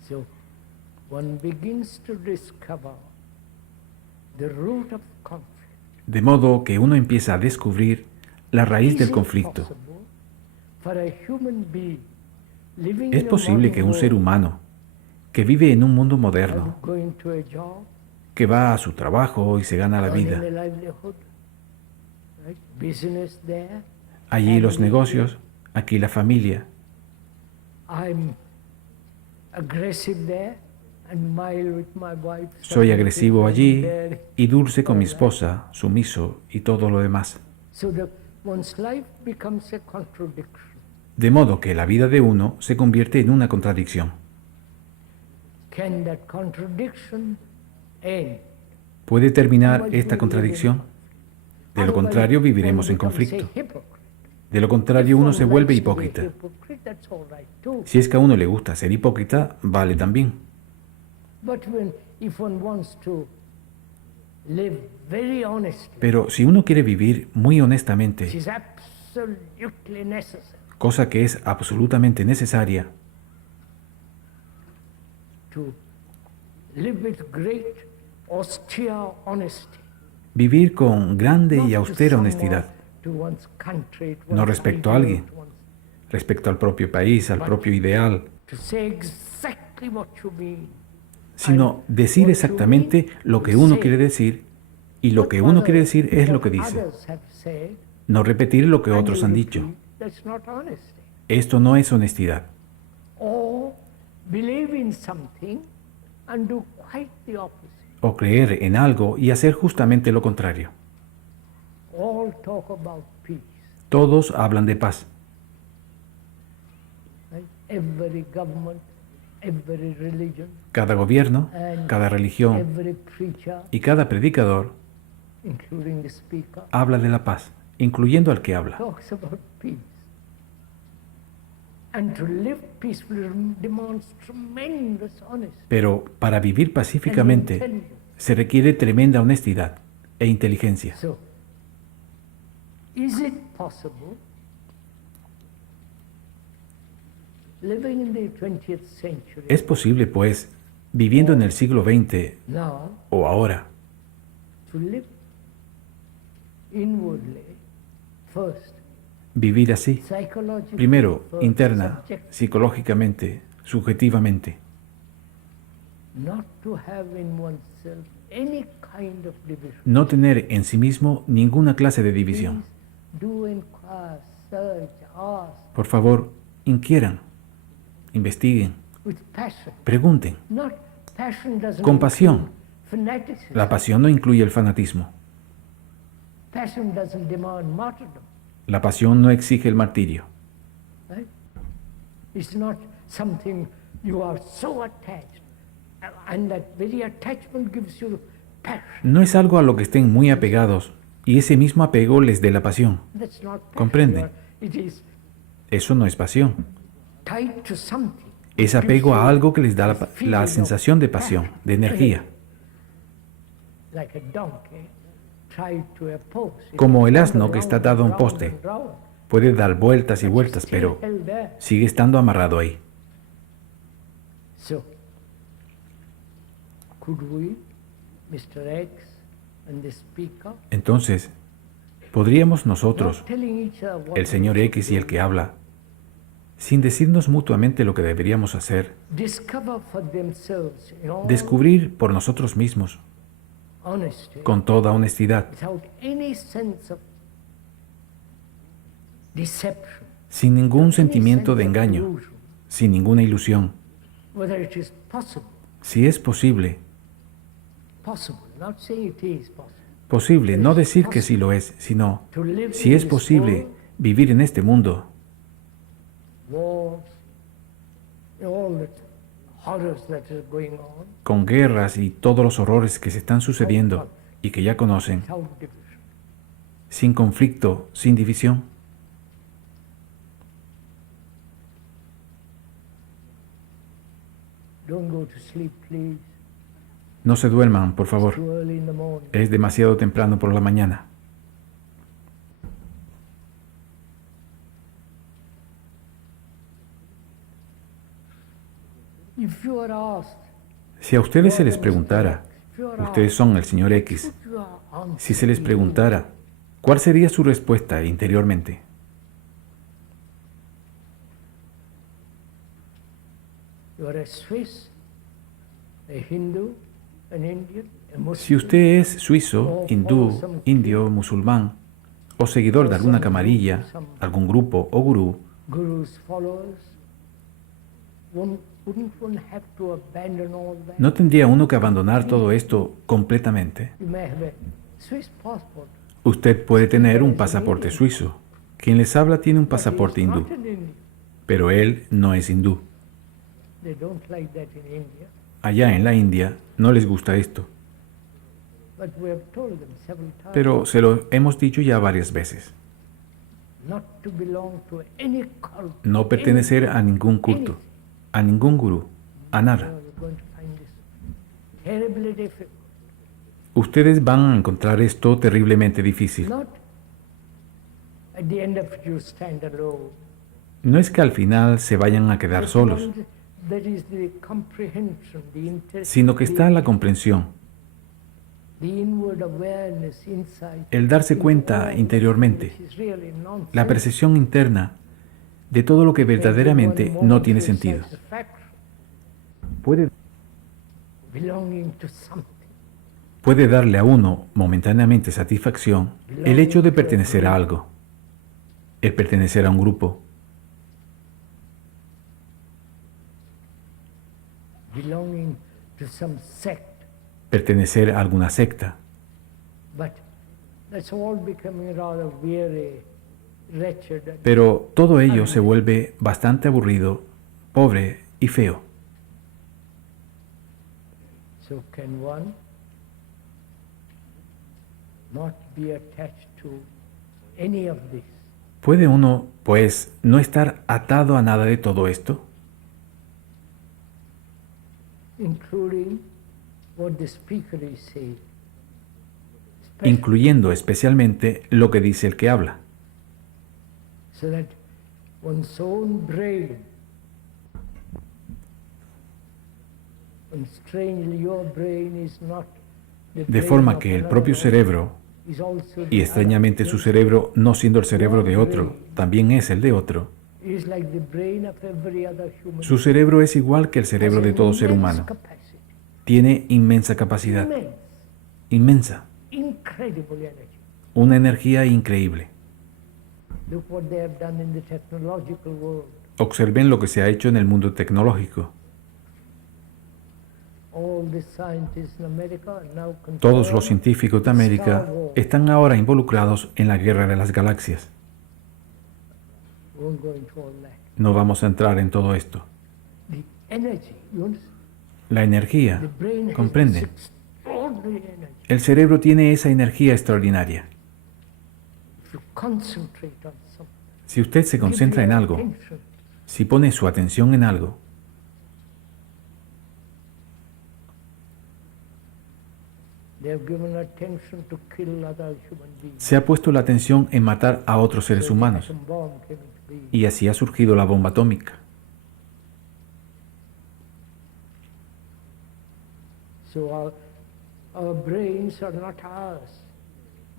So one begins to discover the root of conflict. de modo que uno empieza a descubrir la raíz Is del it conflicto. possible for a human being living Es in a posible modern que un ser world humano que vive en un mundo moderno, and going to a job, que va a su trabajo y se gana la earning vida, a livelihood, right? Business there, allí los family negocios, aquí la familia, I'm aggressive there and mild with my wife. soy submissive agresivo and allí there. y dulce con mi esposa, sumiso y todo lo demás. So that one's life becomes a contradiction. De modo que la vida de uno se convierte en una contradicción. Can that contradiction end? ¿Puede terminar esta contradicción? De lo contrario, viviremos en conflicto. De lo contrario, uno se vuelve hipócrita. Si es que a uno le gusta ser hipócrita, vale también. Pero si uno quiere vivir muy honestamente, cosa que es absolutamente necesaria, vivir con grande y austera honestidad, no respecto a alguien, respecto al propio país, al propio ideal, sino decir exactamente lo que uno quiere decir, y lo que uno quiere decir es lo que dice. No repetir lo que otros han dicho. Esto no es honestidad. O creer en algo y hacer justamente lo contrario. Todos hablan de paz. Cada gobierno, cada religión y cada predicador habla de la paz, incluyendo al que habla. Pero para vivir pacíficamente se requiere tremenda honestidad e inteligencia. ¿Es posible, pues, viviendo en el siglo XX o ahora, vivir así? Primero, interna, psicológicamente, subjetivamente. any kind of division. No tener en sí mismo ninguna clase de división. Please do inquire, search, ask Por favor, inquieran, investiguen, with passion. pregunten. Not passion doesn't Con pasión. include fanaticism. La pasión no incluye el fanatismo. Passion doesn't demand martyrdom. La pasión no exige el martirio. Right? It's not something you are so attached, and that very attachment gives you passion. No es algo a lo que estén muy apegados y ese mismo apego les dé la pasión. That's not passion. Comprenden. It is Eso no es pasión. tied to something. Es apego a algo que les da la sensación de pasión, de energía. Like a donkey tied to a post. It Como el goes asno que está round atado a un and round poste. and round, Puede dar vueltas y but vueltas, still pero held there. sigue estando amarrado ahí. So, could we, Mr. X and the speaker, Entonces, ¿podríamos nosotros, not telling each other what el señor X y el que habla, sin decirnos mutuamente lo que deberíamos hacer, discover for themselves in all descubrir por nosotros mismos, honesty, con toda honestidad, without any sense of deception, sin ningún any sentimiento de sense of engaño, illusion, sin ninguna ilusión, whether it is possible, si es posible, not saying it is possible, posible, no decir que sí lo es, sino to live si in es this posible world, vivir en este mundo, wars, all the horrors that are going on, con guerras y todos los horrores que se están sucediendo y que ya conocen, without division. sin conflicto, sin división. Don't go to sleep, please. No se duerman, por It's favor. too early in the morning. Es demasiado temprano por la mañana. If you are asked, Si a ustedes se les preguntara, if you are ustedes son el señor X, asked, you are answered. si se les preguntara, ¿cuál sería su respuesta interiormente? You are a Swiss, a Hindu, an Indian, a Muslim. Si usted es suizo, hindú, indio, musulmán, o seguidor de alguna camarilla, algún grupo o gurú, Guru's followers, wouldn't one have to abandon all that? ¿no tendría uno que abandonar todo esto completamente? You may have a Swiss passport. Usted puede tener un pasaporte suizo. Quien les habla tiene un pasaporte but hindú, he's not an Indian. pero él no es hindú. They don't like that in India. Allá en la India no les gusta esto, But we have told them several times pero se lo hemos dicho ya varias veces. not to belong to any cult. No pertenecer a ningún culto, a ningún gurú, a nada. You're going to find this terribly difficult. Ustedes van a encontrar esto terriblemente difícil. Not at the end of it you stand alone. No es que al final se vayan a quedar But solos, one that is the comprehension, the inter- sino que está la comprensión, the inward awareness, insight, el darse into cuenta all interiormente, which is really nonsense. la percepción interna de todo lo que verdaderamente Everyone no tiene momentary sentido. satisfaction, Puede belonging to something. darle a uno momentáneamente satisfacción el hecho de pertenecer a algo, el pertenecer a un grupo, Belonging to some sect. pertenecer a alguna secta. But that's all becoming rather weary, wretched. And Pero todo ello se vuelve bastante aburrido, pobre y feo. so can one not be attached to any of this? ¿Puede uno, pues, no estar atado a nada de todo esto? Including what the speaker is saying. Incluyendo especialmente lo que dice el que habla, So that one's own brain, and strangely your brain is not the de brain forma of que el another propio one, cerebro, is also y the extrañamente other su brain. cerebro, no siendo el cerebro de otro, también es el de otro. It is like the brain of every other human Su cerebro es igual que el cerebro de todo ser humano. Capacity. Tiene inmensa capacidad, Immense. inmensa, incredible energy. una energía increíble. Look what they have done in the technological world. Observen lo que se ha hecho en el mundo tecnológico. All the scientists in America are now Todos los concerned científicos de with América Star Wars. están ahora involucrados en la guerra de las galaxias. We won't go into all that. No vamos a entrar en todo esto. The energy, you understand? La The energía, brain has comprenden. this extraordinary energy. El cerebro tiene esa energía extraordinaria. If you concentrate on something, Si usted se concentra en give your algo, attention, si pone su atención en algo, they have given attention to kill other human beings. se ha puesto la atención en matar a otros seres So the humanos, atom bomb came into being. y así ha surgido la bomba atómica. So our brains are not ours.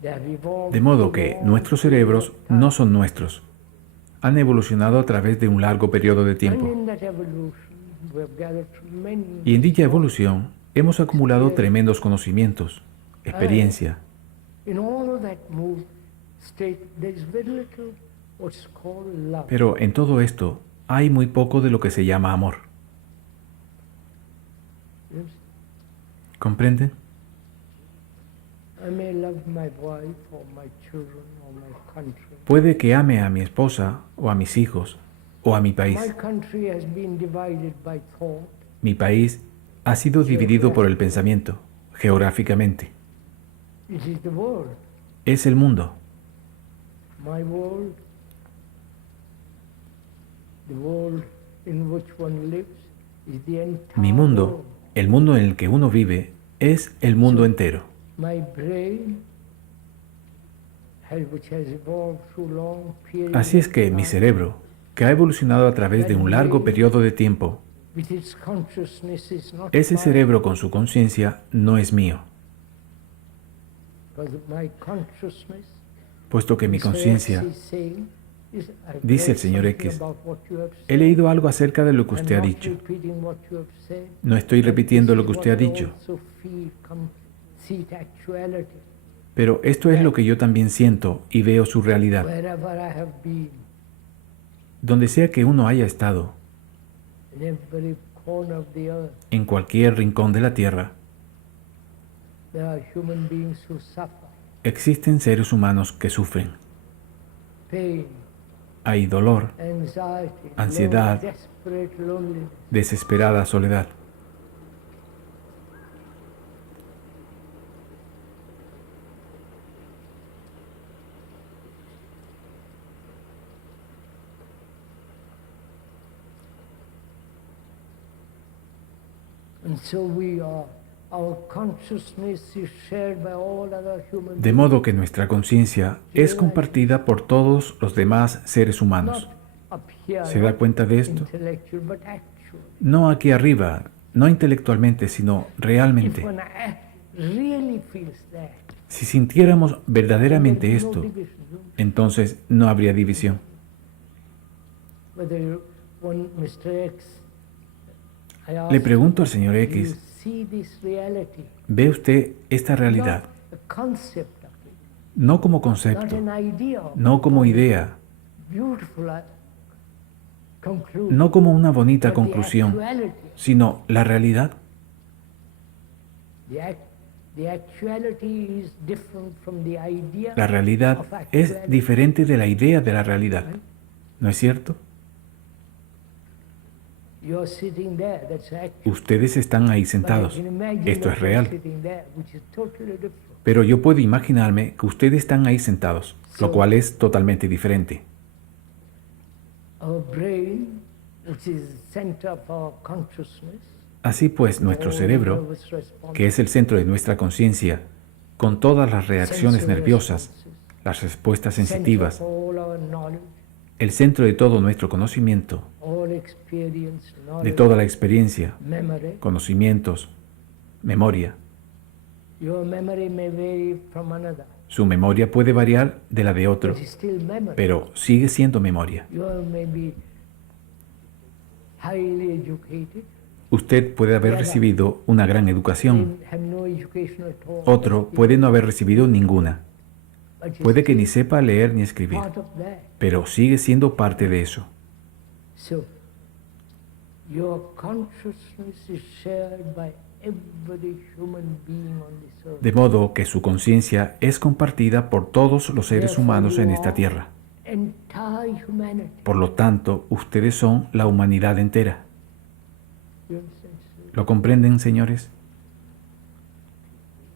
They have evolved De modo over que long nuestros period cerebros of time. no son nuestros. Han evolucionado a través de un largo periodo de And tiempo. in that evolution, we have gathered tremendous Y en dicha evolución hemos acumulado tremendos conocimientos, experiencia. in all of that move state, there is very little what's called love. Pero en todo esto hay muy poco de lo que se llama amor. Yes? ¿Comprenden? I may love my wife or my children or my country. Puede que ame a mi esposa o a mis hijos o a mi país. My country has been divided by thought. Mi país ha sido dividido por el pensamiento, geográficamente. It is the world. Es el mundo. My world, the world in which one lives, is the entire Mi mundo, world. el mundo en el que uno vive, es el mundo entero. My brain, which has evolved through long periods Así es que of mi time, cerebro, que ha evolucionado a través de un largo periodo de tiempo, with its consciousness is not ese mine, cerebro con su conciencia no es mío, because my consciousness, puesto que mi Mr. X conciencia, is saying, I've dice el read señor something X, about what you have he said. leído algo acerca de lo que I'm usted ha not dicho. repeating what you have said, No estoy but repitiendo this lo is que usted ha what I dicho, also feel, conceit, actuality. pero esto es lo que yo también siento y veo su realidad. Wherever I have been, Donde sea que uno haya estado, in every corner of the earth, en cualquier rincón de la tierra, there are human beings who suffer existen seres humanos que sufren. pain, Hay dolor, anxiety, Ansiedad. desperate loneliness. desesperada soledad. And so our consciousness is shared by all other human De modo que nuestra conciencia es compartida por todos los demás seres humanos. not up here, ¿Se da not cuenta de esto? intellectual, but actual. No aquí arriba, no intelectualmente, sino If realmente. one really feels that, Si sintiéramos then verdaderamente there is no esto, division. entonces no habría división. Whether one Mr. X, I ask Le pregunto al señor you, X, see this reality, ¿ve usted esta realidad? not a concept of it, No como not concepto, an idea of no it, como idea, beautiful conclusion, no como una bonita but the conclusión, actuality. sino la realidad. The actuality is different from the idea La realidad of es actuality. diferente de la idea de la realidad. ¿No es cierto? You're sitting there, that's actual. Ustedes están ahí But I sentados. can imagine Esto that es you're real. sitting there, which is totally different. Pero yo puedo imaginarme que ustedes están ahí sentados, lo cual es totalmente diferente. Our brain, which is the center of our consciousness, Así pues, nuestro all cerebro, nervous responses, que es el centro de nuestra conciencia, con todas las reacciones sensory nerviosas, responses, las respuestas center sensitivas, of all our knowledge, el centro de todo nuestro conocimiento, all experience, de knowledge, toda la experiencia, memory. conocimientos, memoria. Your memory may vary from another, Su memoria puede variar de la de otro, but it's still memory. pero sigue siendo memoria. You may be highly educated, Usted puede haber recibido una gran educación, have no education at all. otro puede no haber recibido ninguna, But you puede que still ni sepa leer ni escribir, part of that. pero sigue siendo parte de eso. So, your consciousness is shared by every human being on this earth. De modo que su conciencia es compartida por todos los seres Therefore, humanos you en esta are tierra. Entire humanity. Por lo tanto, ustedes son la humanidad entera. You understand? So ¿Lo comprenden, señores?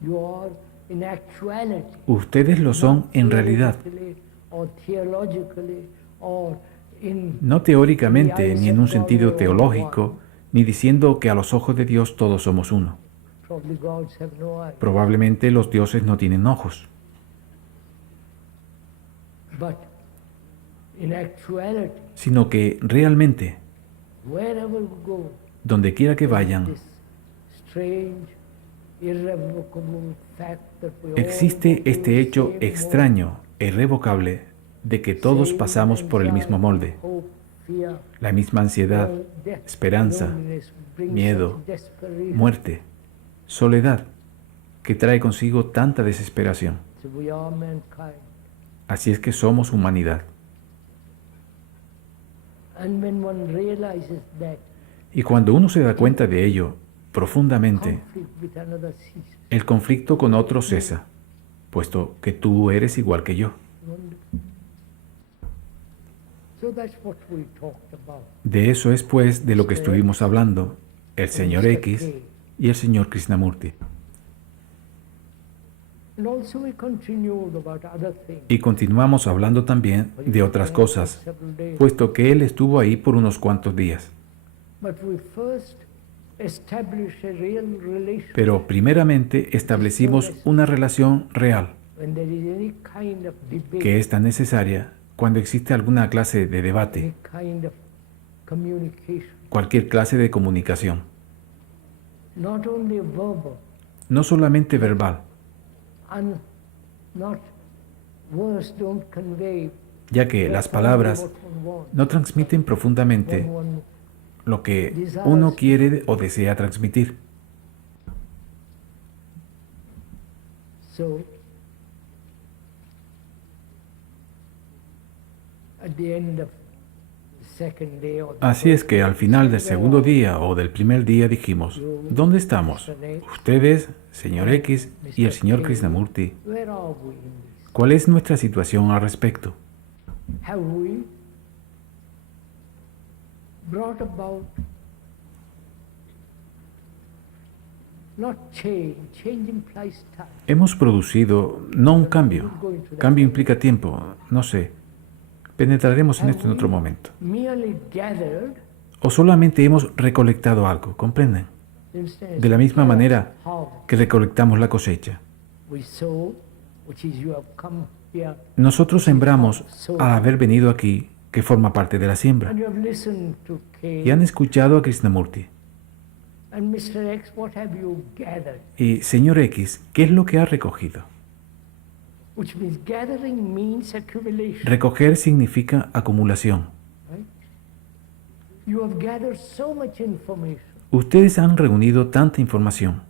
you are in actuality. Ustedes lo son not en realidad, theoretically or theologically or in no teóricamente ni en un sentido teológico, ni diciendo que a los ojos de Dios todos somos uno. probably gods have no eyes. Probablemente los dioses no tienen ojos, But in actuality, sino que realmente, wherever we go, donde quiera que vayan, this strange, irrevocable fact that we all existe go through este the hecho same extraño e irrevocable de que todos same pasamos por el mismo molde, hope, fear, la misma ansiedad, death, esperanza, loneliness brings miedo, such desperation. muerte, soledad, que trae consigo tanta desesperación. So we are mankind. Así es que somos humanidad. And when one realizes that, Y cuando uno se da cuenta de ello profundamente, conflict with another ceases. el conflicto con otro cesa, puesto que tú eres igual que yo. Wonderful. So that's what we talked about. De eso es pues de lo que estuvimos hablando el señor X y el señor Krishnamurti. And also we continued about other things. Y continuamos hablando también de otras cosas, puesto que él estuvo ahí por unos cuantos días. But we first established a real relationship. Pero primeramente establecimos una relación real, When there is any kind of debate, que es tan necesaria cuando existe alguna clase de debate, any kind of communication, cualquier clase de comunicación, not only verbal, no solamente verbal, and not words don't convey ya que las palabras no transmiten profundamente lo que uno quiere o desea transmitir. So, at the end of the second day or the Así es first que al final del day, segundo día o del primer día dijimos, ¿dónde estamos? Ustedes, señor X y el señor Krishnamurti, where are we in this? ¿cuál es nuestra situación al respecto? Have we brought about not change? Change implies time. Hemos producido, no un cambio, cambio implica tiempo, no sé, penetraremos en esto en otro momento. Merely gathered, O solamente hemos recolectado algo, ¿comprenden? instead, De la misma manera how que recolectamos la cosecha. we sow, which is you have come here, Nosotros sembramos al haber venido aquí, que forma parte de la siembra. and you have listened to K. Y han escuchado a Krishnamurti. And Mr. X, what have you gathered? Y, señor X, ¿qué es lo que ha recogido? Which means gathering means accumulation. Recoger significa acumulación. Right? You have gathered so much information. Ustedes han reunido tanta información.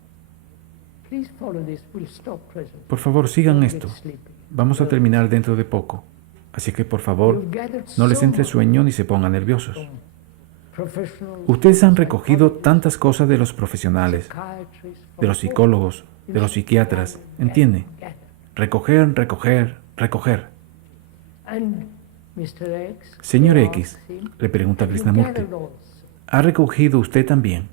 Please follow this. We'll stop presently. Por favor, sigan Don't get esto. sleepy. Vamos a terminar dentro de poco. Así que, por favor, You've gathered no les so entre much sueño ni se pongan nerviosos. from professionals, Ustedes han recogido tantas cosas de los profesionales, psychiatrists, de los from psicólogos, de los psiquiatras. ¿Entiende? gather. Recoger, recoger, recoger. And Mr. X, Señor they X, asked him, le pregunta "Have you Krishnamurti, gathered also?" ¿ha recogido usted también?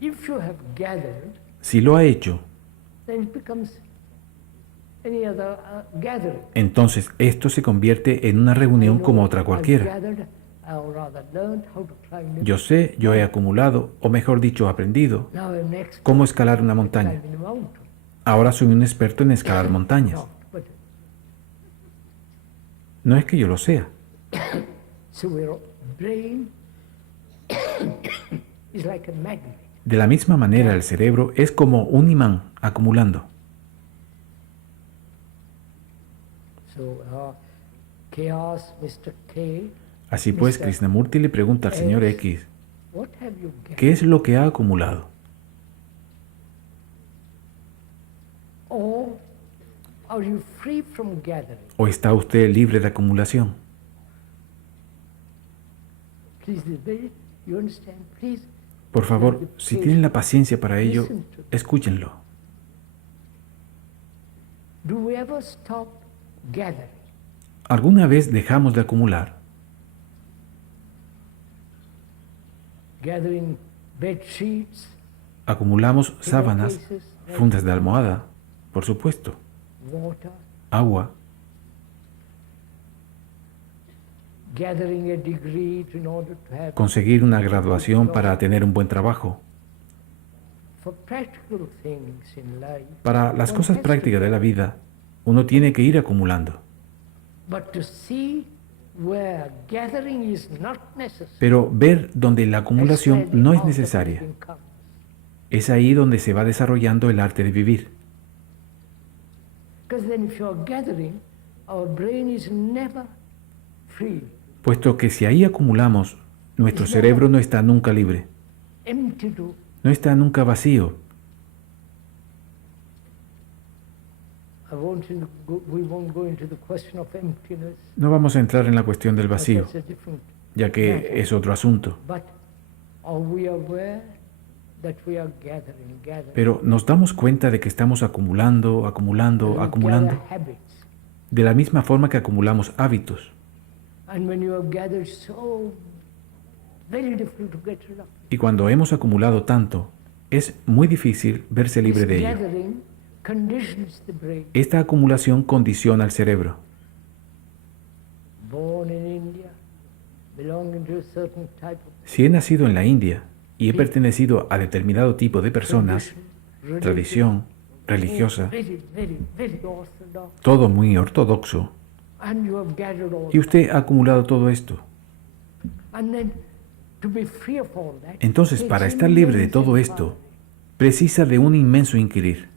If you have gathered, Si lo ha hecho, then it becomes any other gathering. entonces esto se convierte en una reunión como otra cualquiera. Yo sé, yo he acumulado, o mejor dicho, aprendido, cómo escalar una montaña. Ahora soy un experto en escalar montañas. No es que yo lo sea. De la misma manera, el cerebro es como un imán acumulando. Así pues, Krishnamurti le pregunta al señor X, ¿qué es lo que ha acumulado? Or are you free from gathering? ¿O está usted libre de acumulación? Please, you understand? Please. Por favor, si tienen la paciencia para ello, escúchenlo. Do we ever stop gathering? ¿Alguna vez dejamos de acumular? Gathering bed sheets, Acumulamos sábanas, fundas de almohada, por supuesto, water, agua, gathering a degree in order to have conseguir una graduación para tener un buen trabajo. for practical things in life. Para las one cosas has to prácticas de la vida, uno tiene que ir acumulando. But to see where gathering is not necessary, Pero ver donde la acumulación that's where the no es art of necesaria, living comes. es ahí donde se va desarrollando el arte de vivir. Because then if you're gathering, our brain is never free, Puesto que si ahí acumulamos, nuestro cerebro no está nunca libre, empty to. no está nunca vacío. We won't go into the question of emptiness. No vamos a entrar en la cuestión del vacío, That's a different ya que es otro asunto. But are we aware that we are gathering? Pero nos damos cuenta de que estamos acumulando, acumulando, And we acumulando, gather habits. de la misma forma que acumulamos hábitos. And when you have gathered so very difficult to get rid of. Y cuando hemos acumulado tanto, es muy difícil verse libre This de ello. gathering conditions the brain. Esta acumulación condiciona al cerebro. Born in India, belonging to a certain type of Si he nacido en la India y he pertenecido a determinado tipo de personas, tradition, tradición, religiosa, very orthodox, todo muy ortodoxo, and you have gathered all y usted ha acumulado todo esto. And then to be free of all that, Entonces, takes para estar libre de immense todo power. esto, precisa de un inmenso inquirir,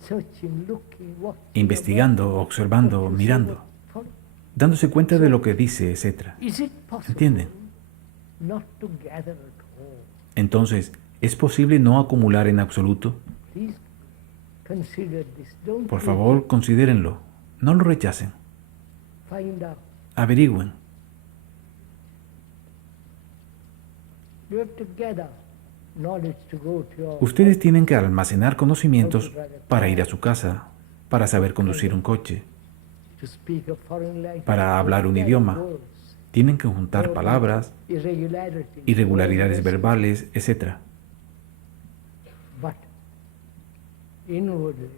Searching, looking, what investigando, observando, mirando, dándose cuenta de lo que dice, etc. Is it possible ¿Entienden? not to gather at all? Entonces, ¿es posible no acumular en absoluto? Please consider this. Don't Por you favor, considérenlo. No lo rechacen. find out. Averigüen. You have to gather knowledge to go to your Ustedes tienen que almacenar conocimientos para ir a su casa, para saber conducir un coche, to speak a foreign language. para hablar un idioma. Tienen que juntar palabras, irregularidades verbales, etc. But inwardly,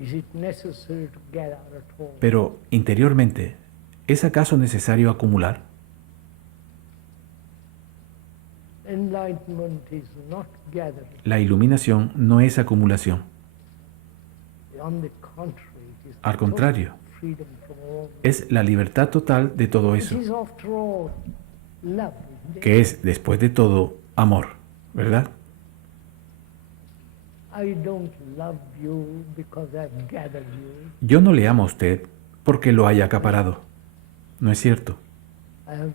is it necessary to gather at all? Pero interiormente, ¿es acaso necesario acumular? Enlightenment is not gathering. La iluminación no es acumulación. On the contrary, it is Al contrario, total freedom from all. es la libertad total de todo It eso, is after all love. isn't it? que es, después de todo, amor, ¿verdad? I don't love you because I've gathered you. Yo no le amo a usted porque lo haya acaparado. ¿No es cierto? I have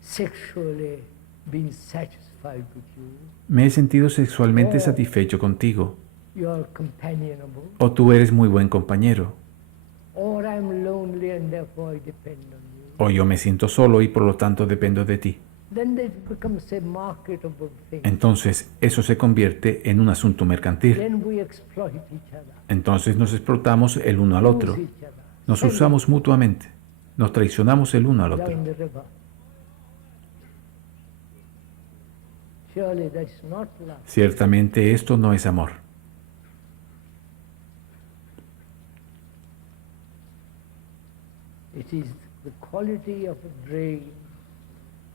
sexually been satisfied with you. Me he sentido sexualmente satisfecho contigo, You are companionable. o tú eres muy buen compañero, Or I'm lonely and therefore I depend on you. o yo me siento solo y por lo tanto dependo de ti. Then that becomes a marketable thing. Entonces eso se convierte en un asunto mercantil. Then we exploit each other. Entonces nos explotamos el uno al otro, Use each other. nos Sell usamos mutuamente, nos traicionamos el uno al down otro. the river. Surely that's not love. Ciertamente esto no es amor. It is the quality of a brain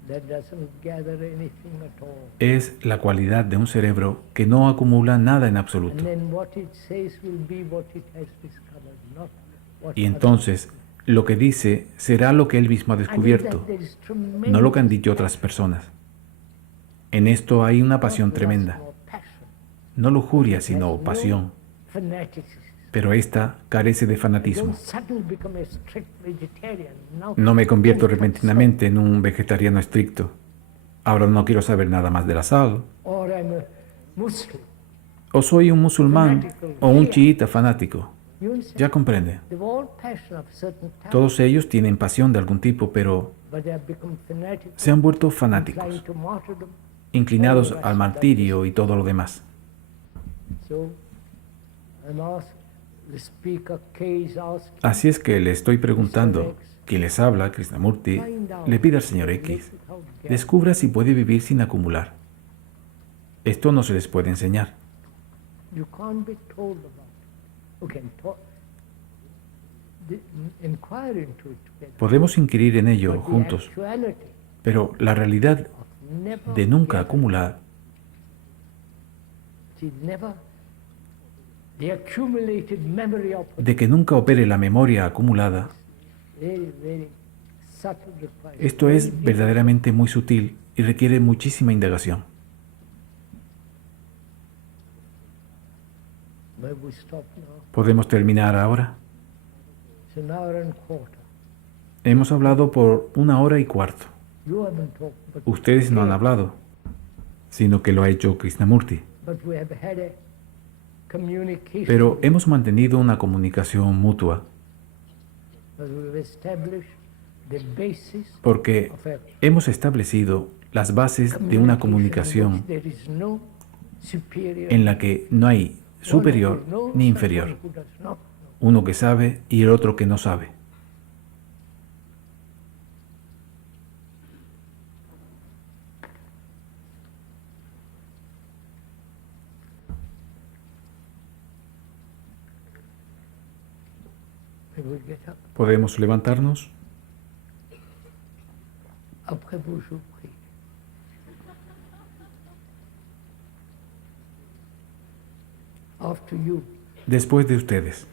that doesn't gather anything at all. Es la cualidad de un cerebro que no acumula nada en And absoluto. then what it says will be what it has discovered, not what Y others entonces lo que dice será lo que él mismo ha And in descubierto, that there is no lo que han tremendous dicho otras personas. En esto hay una pasión not lust tremenda, nor passion. no lujuria, It sino has no pasión. fanaticism. pero esta carece de I fanatismo. don't suddenly become a strict vegetarian. Now, No me convierto don't touch repentinamente en un vegetariano estricto. Ahora no quiero saber nada más de la sal. salt. Or I'm a Muslim. O soy un musulmán o un chiita fanático. You understand? Ya comprende. They've all passion of a certain type, Todos ellos tienen pasión de algún tipo, pero but they have become fanatical, se han vuelto inclined fanáticos, to martyrdom. inclinados al martirio y todo lo demás. So, I'm asked, the speaker K is asked, Así es que le estoy preguntando, quien les habla, Krishnamurti, le pide al señor X, descubra si puede vivir sin acumular. Esto no se les puede enseñar. you can't be told about it. You can talk, inquire into it together. Podemos inquirir en ello But the juntos, actuality pero la realidad of never de nunca ever- acumular, see, never the accumulated memory of de que nunca opere la memoria acumulada, very, very subtle requires. esto es verdaderamente muy sutil y requiere muchísima indagación. May we stop now? ¿Podemos terminar ahora? It's an hour and quarter. Hemos hablado por 1 hora y cuarto. You haven't talked, Ustedes no han hablado, sino que lo ha hecho Krishnamurti. but we have had a communication. Pero hemos mantenido una comunicación mutua, But we've established the basis porque of a hemos establecido las bases de una comunicación in which there is no superior, en la que no hay superior one who knows ni and inferior, one who does not know. uno que sabe y el otro que no sabe. May we get up? ¿Podemos levantarnos? Après vous, je vous prie. After you, Después de ustedes.